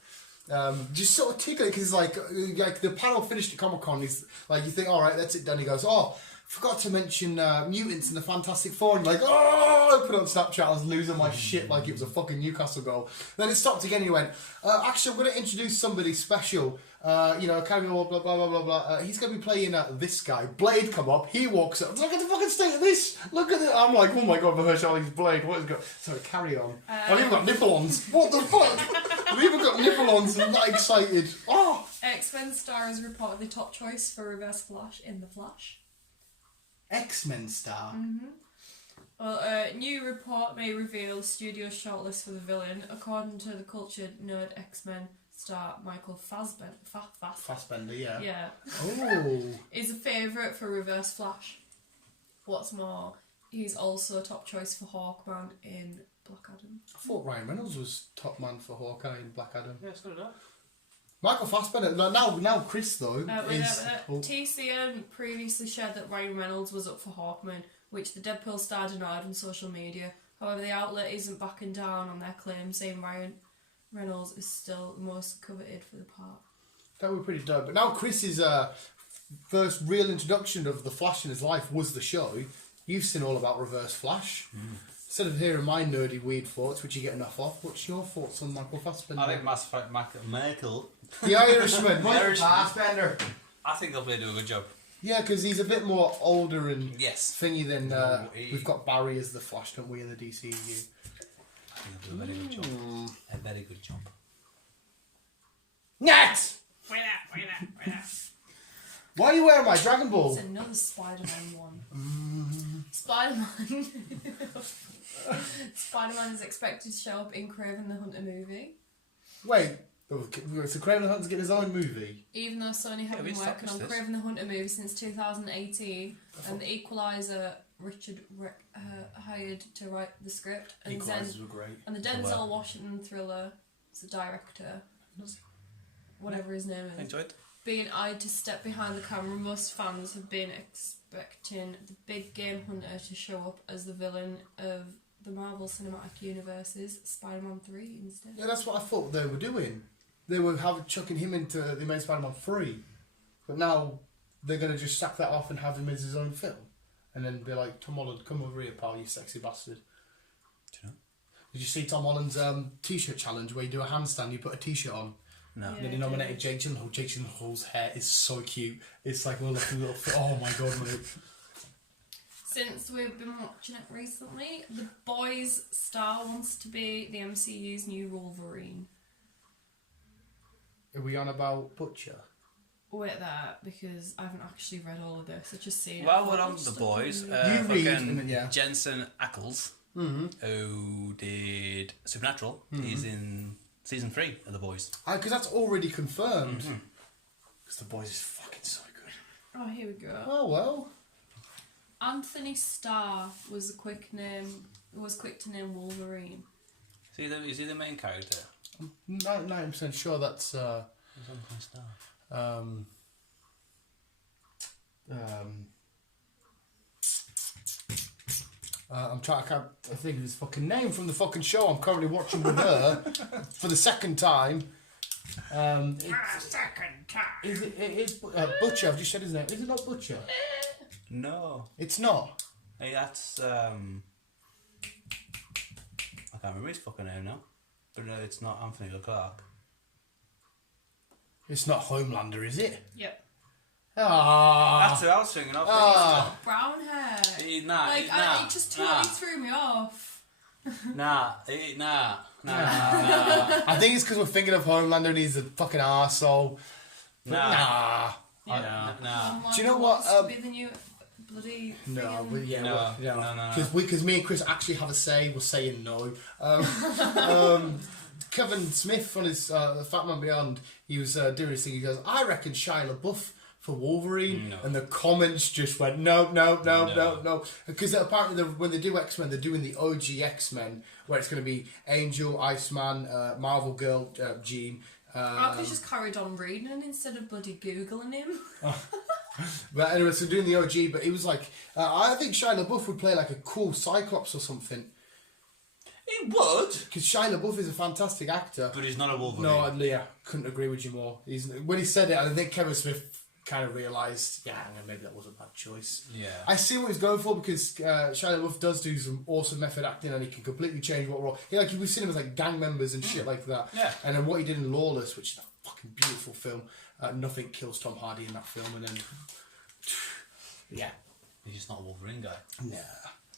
Just sort of tickle it because like the panel finished at Comic-Con. He's like, you think, all right, that's it done. He goes, oh, forgot to mention mutants and the Fantastic Four. And like, oh, I put it on Snapchat. I was losing my shit like it was a fucking Newcastle goal. Then it stopped again. He went, actually, I'm going to introduce somebody special. Academy Award, blah blah blah blah blah. He's going to be playing this guy. Blade come up. He walks up. Look at the fucking state of this. Look at it. I'm like, oh my god, Mahershala Ali's Blade. What is going? Sorry, carry on. I've even got nipple-ons. What the fuck? I've even got nipple-ons. I'm that excited. Oh. X-Men star is reportedly top choice for Reverse Flash in The Flash. X-Men star. Well, a new report may reveal the studio's shortlist for the villain, according to the cultured nerd X-Men star Michael Fassbender. Fassbender, yeah. Yeah. Oh. He's a favourite for Reverse Flash. What's more, he's also a top choice for Hawkman in Black Adam. I thought Ryan Reynolds was top man for Hawkeye in Black Adam. Yeah, it's good enough. Michael Fassbender. Now Chris though is. TCN previously shared that Ryan Reynolds was up for Hawkman, which the Deadpool star denied on social media. However, the outlet isn't backing down on their claim, saying Ryan Reynolds is still most coveted for the part. That would be pretty dope. But now Chris's first real introduction of the Flash in his life was the show. You've seen all about Reverse Flash. Instead of hearing my nerdy weird thoughts, which you get enough of, what's your thoughts on Michael Fassbender? I think Michael. The Irishman, Michael Irishman. Fassbender. I think they'll do a good job. Yeah, because he's a bit more older and Yes. thingy than we've got Barry as the Flash, don't we, in the DCU? I think they'll do a very good job. A very good job. Next! Wait out. Why are you wearing my Dragon Ball? It's another Spider-Man one. Spider-Man. Spider-Man is expected to show up in Kraven the Hunter movie. Wait, so Kraven the Hunter's getting his own movie? Even though Sony have we been working on established this? Kraven the Hunter movie since 2018, and the Equalizer Richard hired to write the script, and Equalizers were great. and the Denzel Washington thriller is the director, whatever his name is. Enjoyed. Being eyed to step behind the camera, most fans have been expecting the big game hunter to show up as the villain of the Marvel Cinematic Universe's Spider-Man 3 instead. Yeah, that's what I thought they were doing. They were chucking him into the Amazing Spider-Man 3. But now they're going to just sack that off and have him as his own film. And then be like, Tom Holland, come over here, pal, you sexy bastard. Do you know? Did you see Tom Holland's t-shirt challenge where you do a handstand, you put a t-shirt on? No. And then he nominated Jake Gyllenhaal. Jake Gyllenhaal's hair is so cute. It's like all like a little... Oh my god, mate. Since we've been watching it recently, The Boys star wants to be the MCU's new Wolverine. Are we on about Butcher? Wait there, because I haven't actually read all of this. I've just seen it. While we're on The Boys, You read, and fucking then, yeah. Jensen Ackles, who did Supernatural, he's in season 3 of The Boys. Because that's already confirmed. Because The Boys is fucking so good. Oh, here we go. Oh, well. Anthony Starr was quick to name Wolverine. Is he the main character? 99% sure that's... Who's Anthony Starr? I'm trying. I think of his fucking name from the fucking show I'm currently watching with her for the second time. Second time. Is it? It is Butcher. I've just said his name. Is it not Butcher? No. It's not. Hey, that's I can't remember his fucking name now. But no, it's not Anthony Leclerc. It's not Homelander, is it? Yep. Ah. That's who I was thinking of. Brown hair. Nah, Like, it just totally threw me off. Nah. I think it's because we're thinking of Homelander and he's a fucking arsehole. Nah. Nah. Do you know what, Wants to be the new bloody No, friggin- but yeah, No. Because me and Chris actually have a say. We're saying no. Kevin Smith on his Fat Man Beyond, he was doing his thing. He goes, "I reckon Shia LaBeouf for Wolverine," and the comments just went, no. Because apparently when they do X-Men, they're doing the OG X-Men, where it's going to be Angel, Iceman, Marvel Girl, Jean. I could just carried on reading it instead of bloody Googling him. But anyway, so doing the OG, but he was like, I think Shia LaBeouf would play like a cool Cyclops or something. He would. Because Shia LaBeouf is a fantastic actor. But he's not a Wolverine. No, yeah, couldn't agree with you more. When he said it, I think Kevin Smith kind of realised, maybe that was a bad choice. Yeah. I see what he's going for because Shia LaBeouf does do some awesome method acting and he can completely change what role. We've seen him as like gang members and shit like that. Yeah. And then what he did in Lawless, which is a fucking beautiful film, nothing kills Tom Hardy in that film. And then, yeah. He's just not a Wolverine guy. Nah.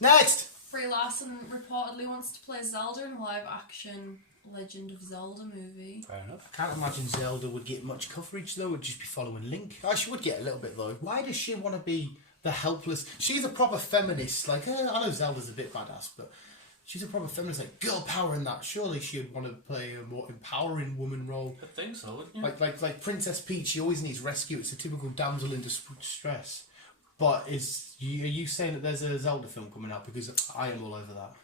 Next! Brie Larson reportedly wants to play Zelda in a live-action Legend of Zelda movie. Fair enough. I can't imagine Zelda would get much coverage though. Would just be following Link. Oh, she would get a little bit though. Why does she want to be the helpless. She's a proper feminist. Like, I know Zelda's a bit badass, but she's a proper feminist. Like, girl power in that. Surely she'd want to play a more empowering woman role. I think so, wouldn't you? Like Princess Peach, she always needs rescue. It's a typical damsel in distress. But are you saying that there's a Zelda film coming out? Because I am all over that.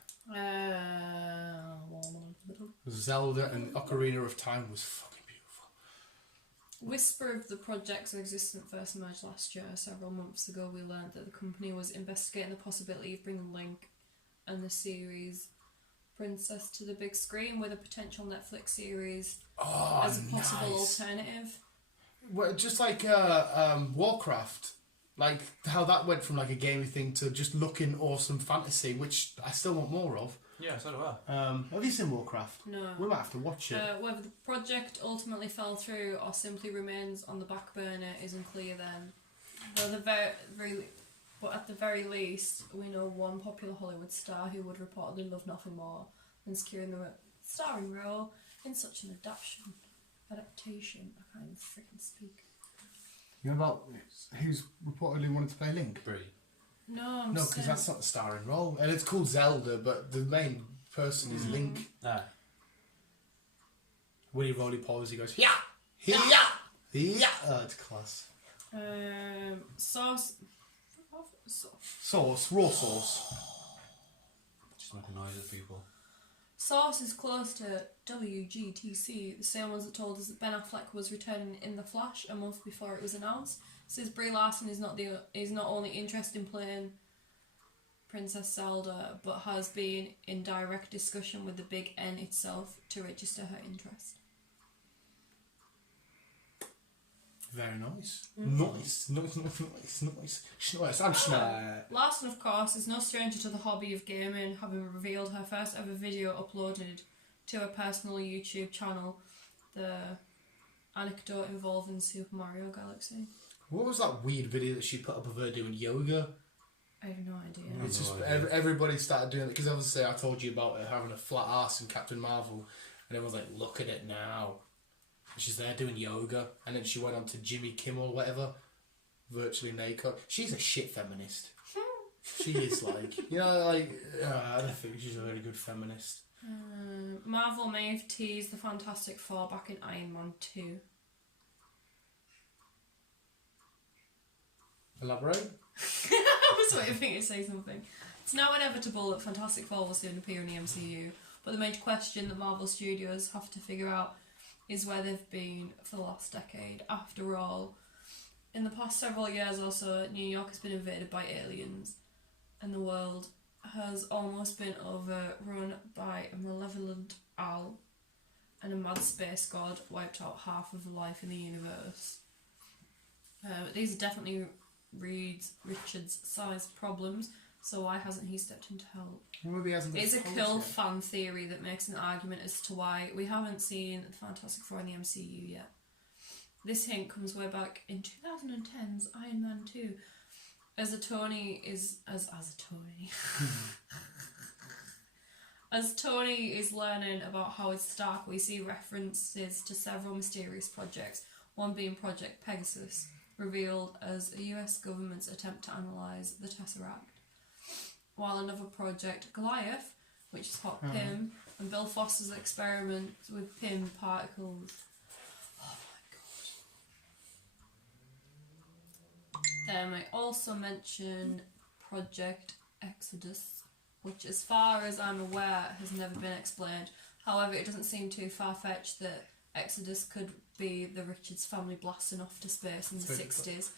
Zelda and Ocarina of Time was fucking beautiful. Whisper of the project's existence first emerged last year. Several months ago, we learned that the company was investigating the possibility of bringing Link and the series Princess to the big screen with a potential Netflix series as a possible alternative. Well, just like Warcraft. Like, how that went from like a gaming thing to just looking awesome fantasy, which I still want more of. Yeah, so do I. Have you seen Warcraft? No. We might have to watch it. Whether the project ultimately fell through or simply remains on the back burner is unclear then. But at the very least, we know one popular Hollywood star who would reportedly love nothing more than securing the starring role in such an adaptation. I can't even freaking speak. You know about who's reportedly wanted to play Link? Brie. No, No, because that's not the starring role. And it's called Zelda, but the main person is Link. Ah. Willy Roly Poly, he goes, yeah! Yeah! Yeah! Oh, it's class. Sauce. Sauce, raw sauce. Just making noise at people. Source is close to WGTC, the same ones that told us that Ben Affleck was returning in The Flash a month before it was announced. Says Brie Larson is not only interested in playing Princess Zelda, but has been in direct discussion with the Big N itself to register her interest. Very nice. Nice. I'm smart. Larson, of course, is no stranger to the hobby of gaming, having revealed her first ever video uploaded to her personal YouTube channel, the anecdote involving Super Mario Galaxy. What was that weird video that she put up of her doing yoga? I have no idea. It's just everybody started doing it because obviously I told you about her having a flat ass in Captain Marvel, and everyone's like, "Look at it now." She's there doing yoga, and then she went on to Jimmy Kimmel, whatever, virtually naked. She's a shit feminist. She is like, I don't think she's a very good feminist. Marvel may have teased the Fantastic Four back in Iron Man 2. Elaborate? I was waiting for you to say something. It's now inevitable that Fantastic Four will soon appear in the MCU, but the major question that Marvel Studios have to figure out is where they've been for the last decade. After all, in the past several years or so, New York has been invaded by aliens, and the world has almost been overrun by a malevolent owl, and a mad space god wiped out half of the life in the universe. These are definitely Richard's sized problems, so why hasn't he stepped in to help? Maybe he hasn't been It's a told cool yet. fan theory that makes an argument as to why we haven't seen the Fantastic Four in the MCU yet. This hint comes way back in 2010's Iron Man 2, as Tony is learning about Howard Stark, we see references to several mysterious projects, one being Project Pegasus, revealed as a US government's attempt to analyse the Tesseract, while another project, Goliath, which is Hot Pym, and Bill Foster's experiments with Pym particles. Oh my god. I also mention Project Exodus, which as far as I'm aware has never been explained. However, it doesn't seem too far-fetched that Exodus could be the Richards family blasting off to space in the 60s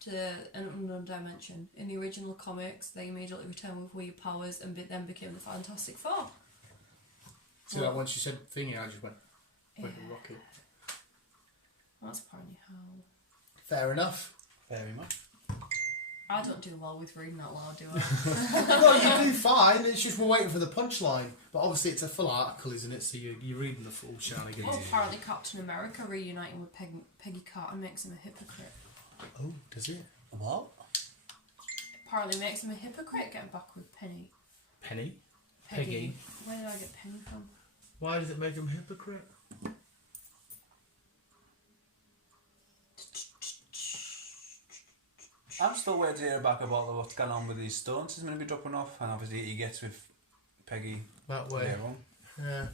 to an unknown dimension. In the original comics, they immediately returned with weird powers and then became the Fantastic Four. See that once you said thingy, I just went like a rocket. That's apparently how. Fair enough. Very much. I don't do well with reading out loud, do I? No, you do fine. It's just we're waiting for the punchline. But obviously, it's a full article, isn't it? So you're reading the full shenanigans. Well, apparently Captain America reuniting with Peggy Carter makes him a hypocrite. Oh, does it? What? Apparently makes him a hypocrite getting back with Penny. Penny? Peggy. Where did I get Penny from? Why does it make him a hypocrite? I'm just still waiting to hear back about what's going on with these stones he's going to be dropping off, and obviously he gets with Peggy That way. later on. Yeah.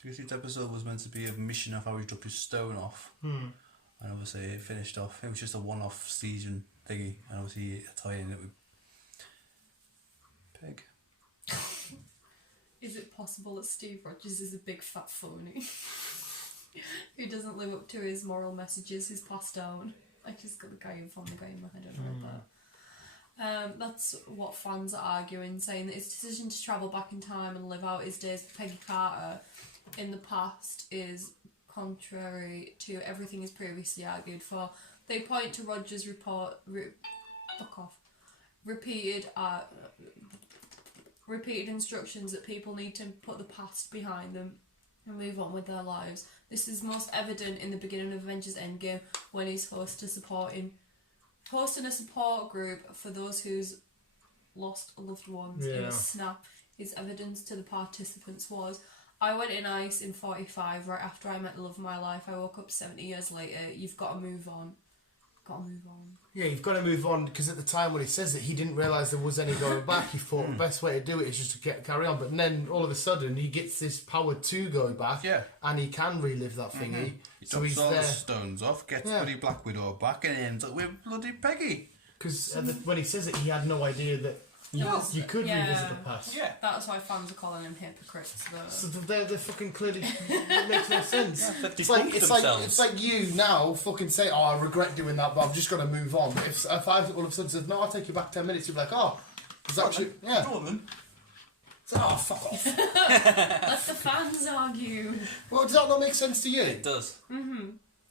Because each episode was meant to be a mission of how he dropped his stone off. And obviously it finished off. It was just a one-off season thingy, and obviously tying it with Peg. Is it possible that Steve Rogers is a big fat phony who doesn't live up to his moral messages he's passed down? I just got the guy in Family Guy in my head, I don't know, but that's what fans are arguing, saying that his decision to travel back in time and live out his days with Peggy Carter in the past is contrary to everything he's previously argued for. They point to Rogers' repeated instructions that people need to put the past behind them and move on with their lives. This is most evident in the beginning of Avengers Endgame, when he's hosting a support group for those who's lost loved ones in a snap. His evidence to the participants was, I went in ice in 45 right after I met the love of my life. I woke up 70 years later. You've got to move on. Yeah, you've got to move on, because at the time when he says it, he didn't realise there was any going back. He thought the best way to do it is just to carry on. But then all of a sudden he gets this power to go back, and he can relive that thingy. He So drops he's all there. the stones off, gets bloody Black Widow back, and ends up with bloody Peggy. Because when he says it, he had no idea that you could revisit the past. Yeah. That's why fans are calling him hypocrites, though. So they're fucking clearly it makes no sense. It's It's like you now fucking say, oh, I regret doing that, but I've just got to move on. But if I all of a sudden says, no, I'll take you back 10 minutes, you'd be like, oh, it's actually oh, fuck off. Let the fans argue. Well, does that not make sense to you? It does.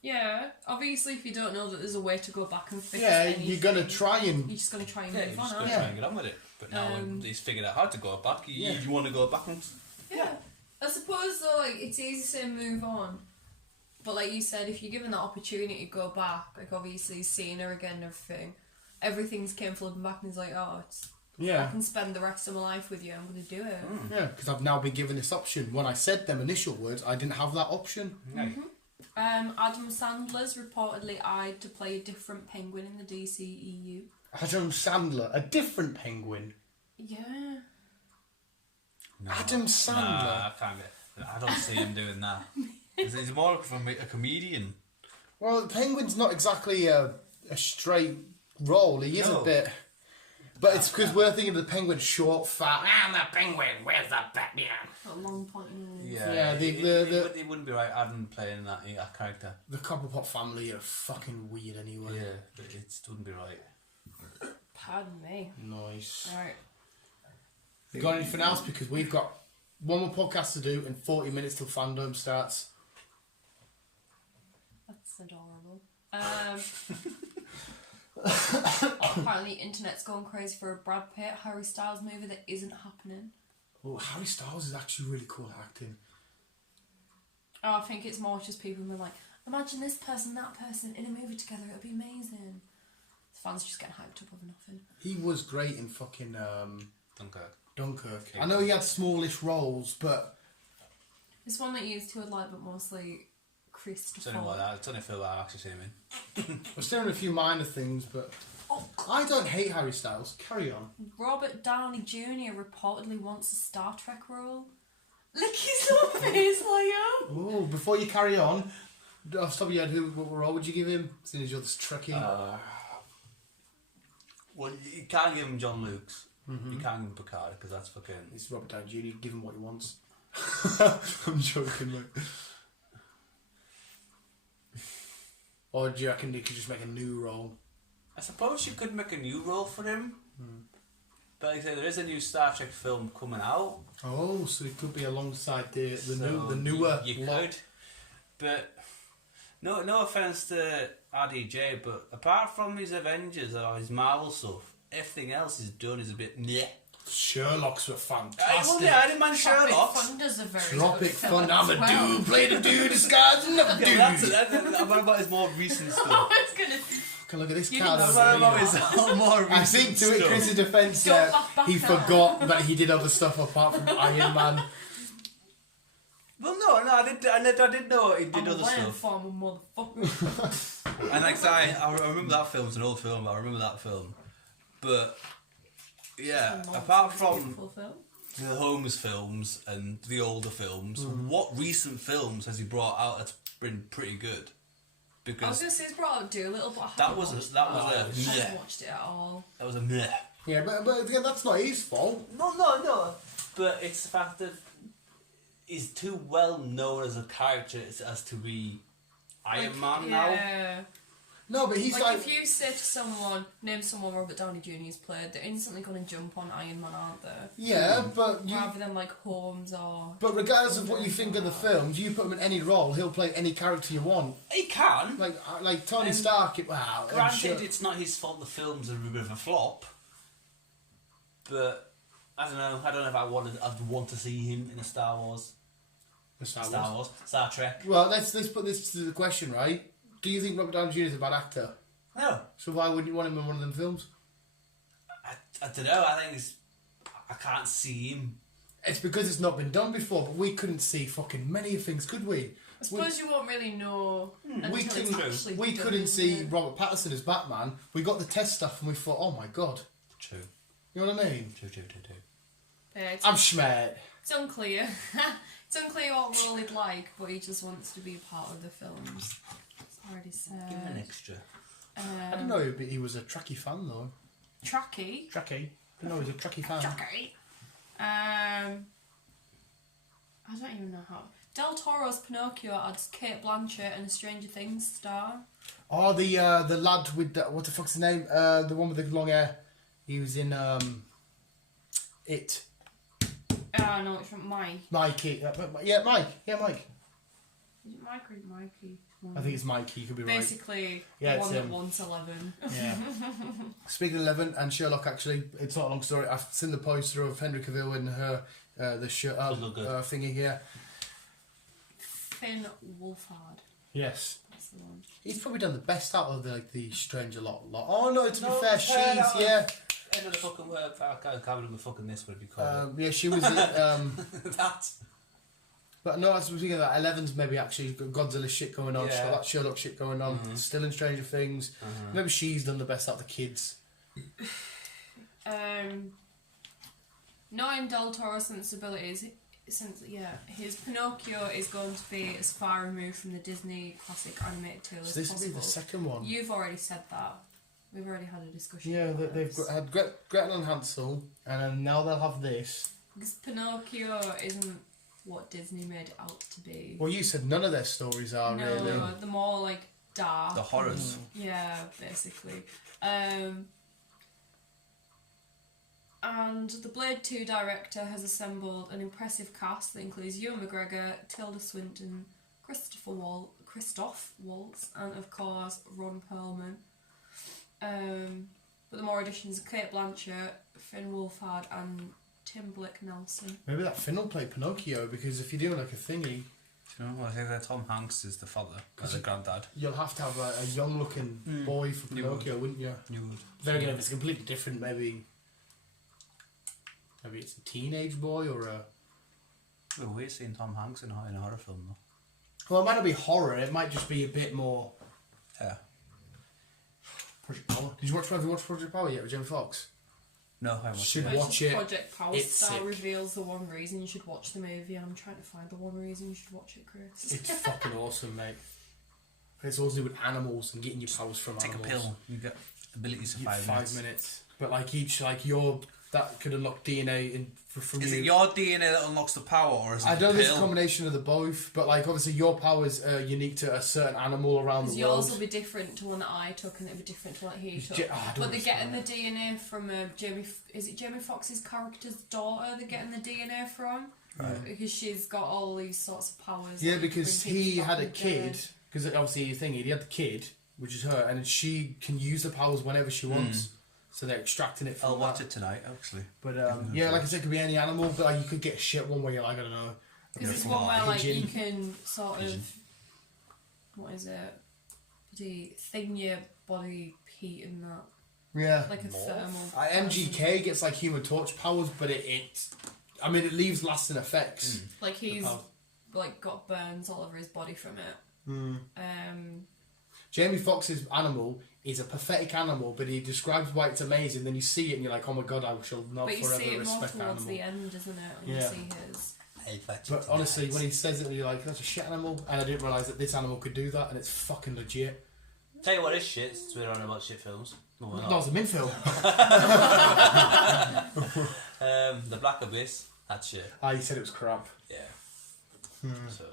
Yeah, obviously if you don't know that there's a way to go back and fix Yeah, anything, you're gonna try and you're just going to try and Yeah, move you're on, just aren't going to you? try and get on with it. But now he's figured out how to go back. You want to go backwards? Yeah. I suppose though, like, it's easy to say move on, but like you said, if you're given that opportunity to go back, like obviously seeing her again and everything's came flooding back, and he's like, oh, I can spend the rest of my life with you, I'm going to do it. Yeah, because I've now been given this option. When I said them initial words, I didn't have that option. Adam Sandler's reportedly eyed to play a different penguin in the DCEU. Adam Sandler, a different penguin. Yeah. No. Adam Sandler. Nah, I don't see him doing that. He's more of a comedian. Well, the penguin's not exactly a straight role. He is a bit... But it's because we're thinking of the penguin short, fat. I'm the penguin. Where's the Batman? Got a long pointy nose. Yeah, it wouldn't be right Adam playing that character. The Cobblepot family are fucking weird anyway. Yeah, but it wouldn't be right. Pardon me. Nice. Alright. You got anything else? Because we've got one more podcast to do and 40 minutes till fandom starts. That's adorable. Apparently the internet's going crazy for a Brad Pitt Harry Styles movie that isn't happening. Oh, Harry Styles is actually really cool at acting. Oh, I think it's more just people being like, imagine this person, that person in a movie together, it'll be amazing. The fans just getting hyped up over nothing. He was great in fucking Dunkirk. Okay. I know he had smallish roles, but It's one that you used to like, but mostly Christopher. It's only Phil that I actually see him in. I've still in a few minor things, but I don't hate Harry Styles. Carry on. Robert Downey Jr. reportedly wants a Star Trek role. Look his little face, Leo. Oh, before you carry on, off the top of your head, what role would you give him? Seeing as you're this Trekkie. Well, you can't give him John Luke's. You can't give him Picard because that's fucking... It's Robert Downey Jr. Give him what he wants. I'm joking, mate. Or do you reckon you could just make a new role? I suppose you could make a new role for him. But like I say, there is a new Star Trek film coming out. Oh, so it could be alongside the newer. You could. But no offense to RDJ, but apart from his Avengers or his Marvel stuff, everything else he's done is a bit meh. Sherlock's were fantastic. I didn't mind Tropic Sherlock's. Thunder's a very Tropic good film Thunder. I'm as a well. dude, played a dude, disguised another dude. I'm about his more recent stuff. I was gonna... Okay, look at this You cat. didn't I'm about his more recent I think to stuff. Chris's defence, Don't back he up. forgot that he did other stuff apart from Iron Man. Well, no, I did know he did I'm a other land stuff. farmer, motherfucker. And like I remember that film. It's an old film. But I remember that film. But yeah, apart from Beautiful film. the Holmes films and the older films, what recent films has he brought out that's been pretty good? I was Because gonna say he's brought out Doolittle, but I that haven't was watched a I meh. haven't watched it at all. That was a meh. Yeah, but again, that's not his fault. No. But it's the fact that he's too well known as a character as to be Iron Man now. Yeah. No, but he's Like, if you say to someone, name someone Robert Downey Jr.'s played, they're instantly going to jump on Iron Man, aren't they? yeah, but Rather than like Holmes or. but regardless of what you think of the films, you put him in any role, he'll play any character you want. He can. Like Tony Stark. Wow. Granted, it's not his fault the films are a bit of a flop. But I don't know. I don't know if I'd want to see him in a Star Wars. Star Trek. Well, let's put this to the question, right? Do you think Robert Downey Jr. is a bad actor? No, So why wouldn't you want him in one of them films? I don't know. I think I can't see him. It's because it's not been done before, but we couldn't see fucking many things, could we? I suppose you won't really know. Until We it's couldn't. actually We done, couldn't see isn't it? Robert Pattinson as Batman. We got the test stuff and we thought, oh my god. True. You know what I mean? True. Yeah, it's, I'm schmert. it's unclear. It's unclear what role he'd like, but he just wants to be a part of the films. It's already said. Give him an extra. I don't know, but he was a Trekkie fan though. Trekkie. Trekkie. I know he was a Trekkie fan. Trekkie. I don't even know how. Del Toro's Pinocchio adds Kate Blanchett and a Stranger Things star. Oh, the lad with the, what the fuck's his name? The one with the long hair. He was in It. No, it's from Mike. Mikey. Yeah, Mike. Yeah, Mike. Is it Mike or Mikey? I think it's Mikey. You could be right. Basically, Yeah, the it's one that him. wants 11. Yeah. Speaking of 11 and Sherlock, actually, it's not a long story. I've seen the poster of Henry Cavill in her Doesn't look good. thingy here. Finn Wolfhard. Yes. That's the one. He's probably done the best out of the Stranger lot. Oh no, to be No, fair, fair she's enough. yeah. End of the fucking work. I can't remember fucking this. What do you call Yeah, she was. that? But no, I was thinking that 11's maybe actually got Godzilla shit going on. She's got Yeah. that Sherlock shit going on. Still in Stranger Things. Maybe she's done the best out of the kids. Knowing Del Toro's sensibilities, his Pinocchio is going to be as far removed from the Disney classic animated tale as So this will be possible. the second one. You've already said that. We've already had a discussion. Yeah, about they've this. had Gretel and Hansel, and then now they'll have this. Because Pinocchio isn't what Disney made it out to be. Well, you said none of their stories are no, really. the more like dark. The horrors. Yeah, basically. And the Blade 2 director has assembled an impressive cast that includes Ewan McGregor, Tilda Swinton, Christoph Waltz, and of course Ron Perlman. But the more additions are Kate Blanchett, Finn Wolfhard, and Tim Blake Nelson. Maybe that Finn will play Pinocchio because if you're doing like a thingy, You know, I think that Tom Hanks is the father, as a granddad. you'll have to have a young-looking boy for You Pinocchio, wouldn't you? You would. Then again, if it's completely different, maybe it's a teenage boy or a. Well, we're seeing Tom Hanks in a horror film, though. Well, it might not be horror. It might just be a bit more. Yeah. Project Power. Did you watch Project Power yet with Jamie Foxx? No, I haven't. Should It's watch just it. Project Power It's Star sick. reveals the one reason you should watch the movie, and I'm trying to find the one reason you should watch it, Chris. It's fucking awesome, mate. It's all to do with animals and getting your powers from Take a animals. pill. You get abilities for You- 5 minutes. But like each, like your that could unlock DNA in from Is you. it your DNA that unlocks the power, or is it I the don't know if it's a pill? combination of the both, but like obviously your powers are unique to a certain animal around the Because world. yours will be different to one that I took, and it'll be different to one that he took. I don't But they're getting the understand DNA from is it Jamie Foxx's character's daughter? They're getting the DNA from, Right. because she's got all these sorts of powers. Yeah, that because bring people he back had a from kid. dead. Because obviously he had the kid, which is her, and she can use the powers whenever she wants. So they're extracting it from I'll watch that. it tonight, actually. But yeah, like I said, it could be any animal, but like, you could get shit one way. You're like, I don't know. Because it's from one where like pigeon. you can sort Pigeon. of, what is it? The thing your body heat and that, Yeah. like a thermal. MGK gets like Human Torch powers, but it leaves lasting effects. Like he's The power. like got burns all over his body from it. Jamie Foxx's animal is a pathetic animal, but he describes why it's amazing. Then you see it and you're like, oh my god, I shall not But you forever see it more respect towards animal. the end, isn't it? When Yeah. you see his. But honestly, when he says it, you're like, that's a shit animal, and I didn't realise that this animal could do that, and it's fucking legit. Tell you what is shit, since we're on about shit films. No, we're That not. was a min film. The Black Abyss, that's shit. Ah, you said it was crap. Yeah. So,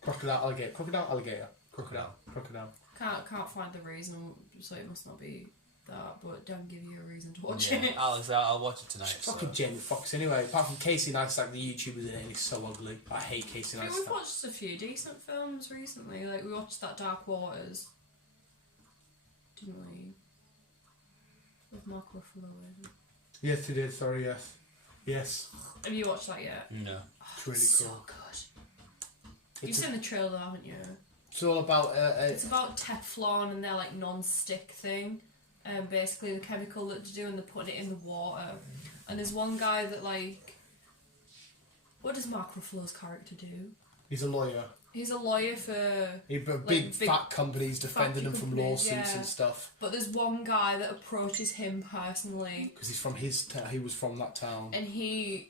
Crocodile, alligator. Crocodile. Can't find the reason, so it must not be that. But don't give you a reason to watch yeah. it. Alex, I'll watch it tonight. So. Fucking Jamie Foxx anyway. Apart from Casey Neistat, the YouTubers in it, and he's so ugly. I hate Casey I think we've Neistat. watched a few decent films recently. Like we watched that Dark Waters, didn't we? With Microflora. Yes, he did. Sorry, yes. Yes. Have you watched that yet? No. It's really So cool. good. You've It's, seen the trailer, haven't you? it's all about... It's about Teflon and their like non-stick thing. Basically the chemical that they do, and they're putting it in the water. And there's one guy that like... What does Microflora's character do? he's a lawyer. He's a lawyer for... Big fat companies defending him from companies, lawsuits yeah. and stuff. But there's one guy that approaches him personally, Because he's from he was from that town. and he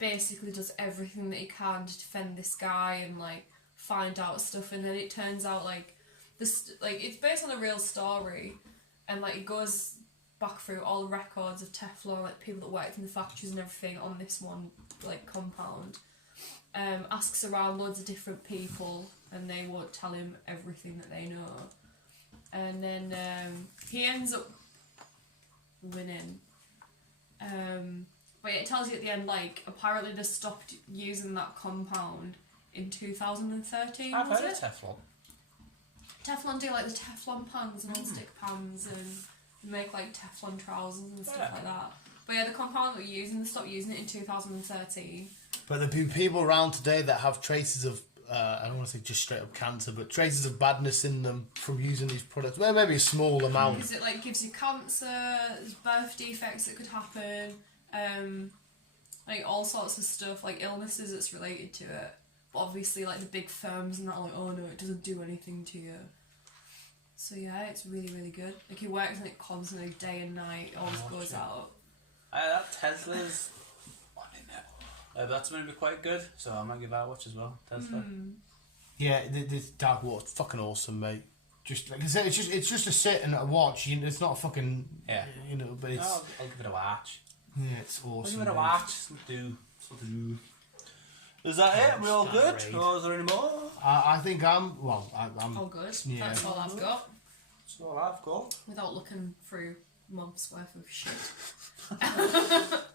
basically does everything that he can to defend this guy and like find out stuff. And then it turns out like this, like it's based on a real story, and like it goes back through all the records of Teflon, like people that worked in the factories and everything on this one like compound. Asks around loads of different people, and they won't tell him everything that they know. And then he ends up winning. But it tells you at the end, like, apparently they stopped using that compound in 2013. I've was heard it? of Teflon. Teflon do like the Teflon pans and non-stick pans, and make like Teflon trousers and stuff like that. But yeah, the compound that we're using, they stopped using it in 2013. But there've been people around today that have traces of, I don't want to say just straight up cancer, but traces of badness in them from using these products. Well, maybe a small amount. Because it like gives you cancer, there's birth defects that could happen, like all sorts of stuff, like illnesses that's related to it. But obviously, like the big firms and that are like, oh no, it doesn't do anything to you. So yeah, it's really, really good. Like he works on it constantly, day and night, always goes out. That Tesla's on in there. That's going to be quite good, so I might give that a watch as well. Tesla. Yeah, this Dark Water's fucking awesome, mate. Just like I said, it's just a sit and a watch. It's not a fucking but it's I'll give it a watch. yeah, it's awesome. I'll give it a mate. watch. Something. Is that it? We all good? Or is there any more? I think I'm All good. Yeah. That's all I've got. That's all I've got. Without looking through months worth of shit.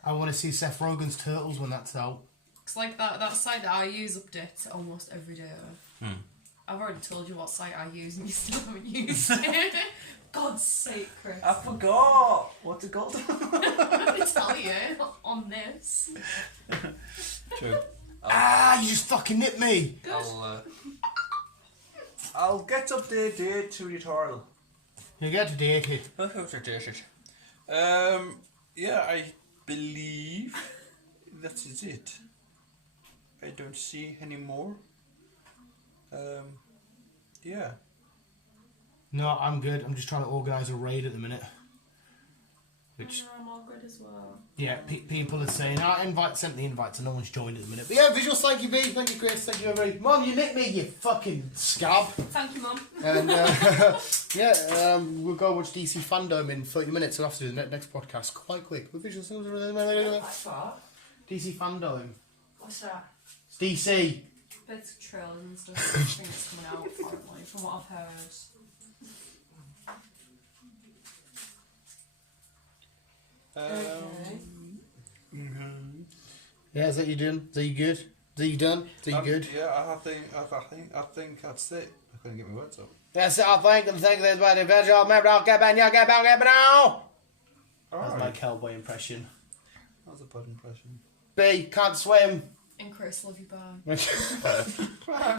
I want to see Seth Rogen's Turtles when that's out. It's like that site that I use updates almost every day. I've already told you what site I use and you still haven't used it. God's sake, Chris. I forgot. What's it called? I can tell you on this. True. You just fucking nipped me. I'll get updated to the turtle. You get to date it. Yeah, I believe that is it. I don't see any more. Yeah. No, I'm good. I'm just trying to organise a raid at the minute. Which, I'm all good as well. yeah, people are saying, sent the invites and no one's joined at the minute. But yeah, visuals, thank you, B. Thank you, Chris. Thank you, everybody. Mum, you nicked me, you fucking scab. Thank you, Mum. And, we'll go watch DC Fandom in 30 minutes. So we'll have to do the next podcast quite quick. With visuals. DC Fandom. What's that? It's DC. Bits of trailers and stuff. I think it's coming out apparently, from what I've heard. Okay. Yeah, is that you doing? Is that you good? Is that you done? Is that you good? Yeah, I think that's it. I couldn't get my words up. That's it, I think. And thank you for the visual. Remember, I'll get back now. That's my cowboy impression. That was a bad impression. B, can't swim. And Chris, love you, bye.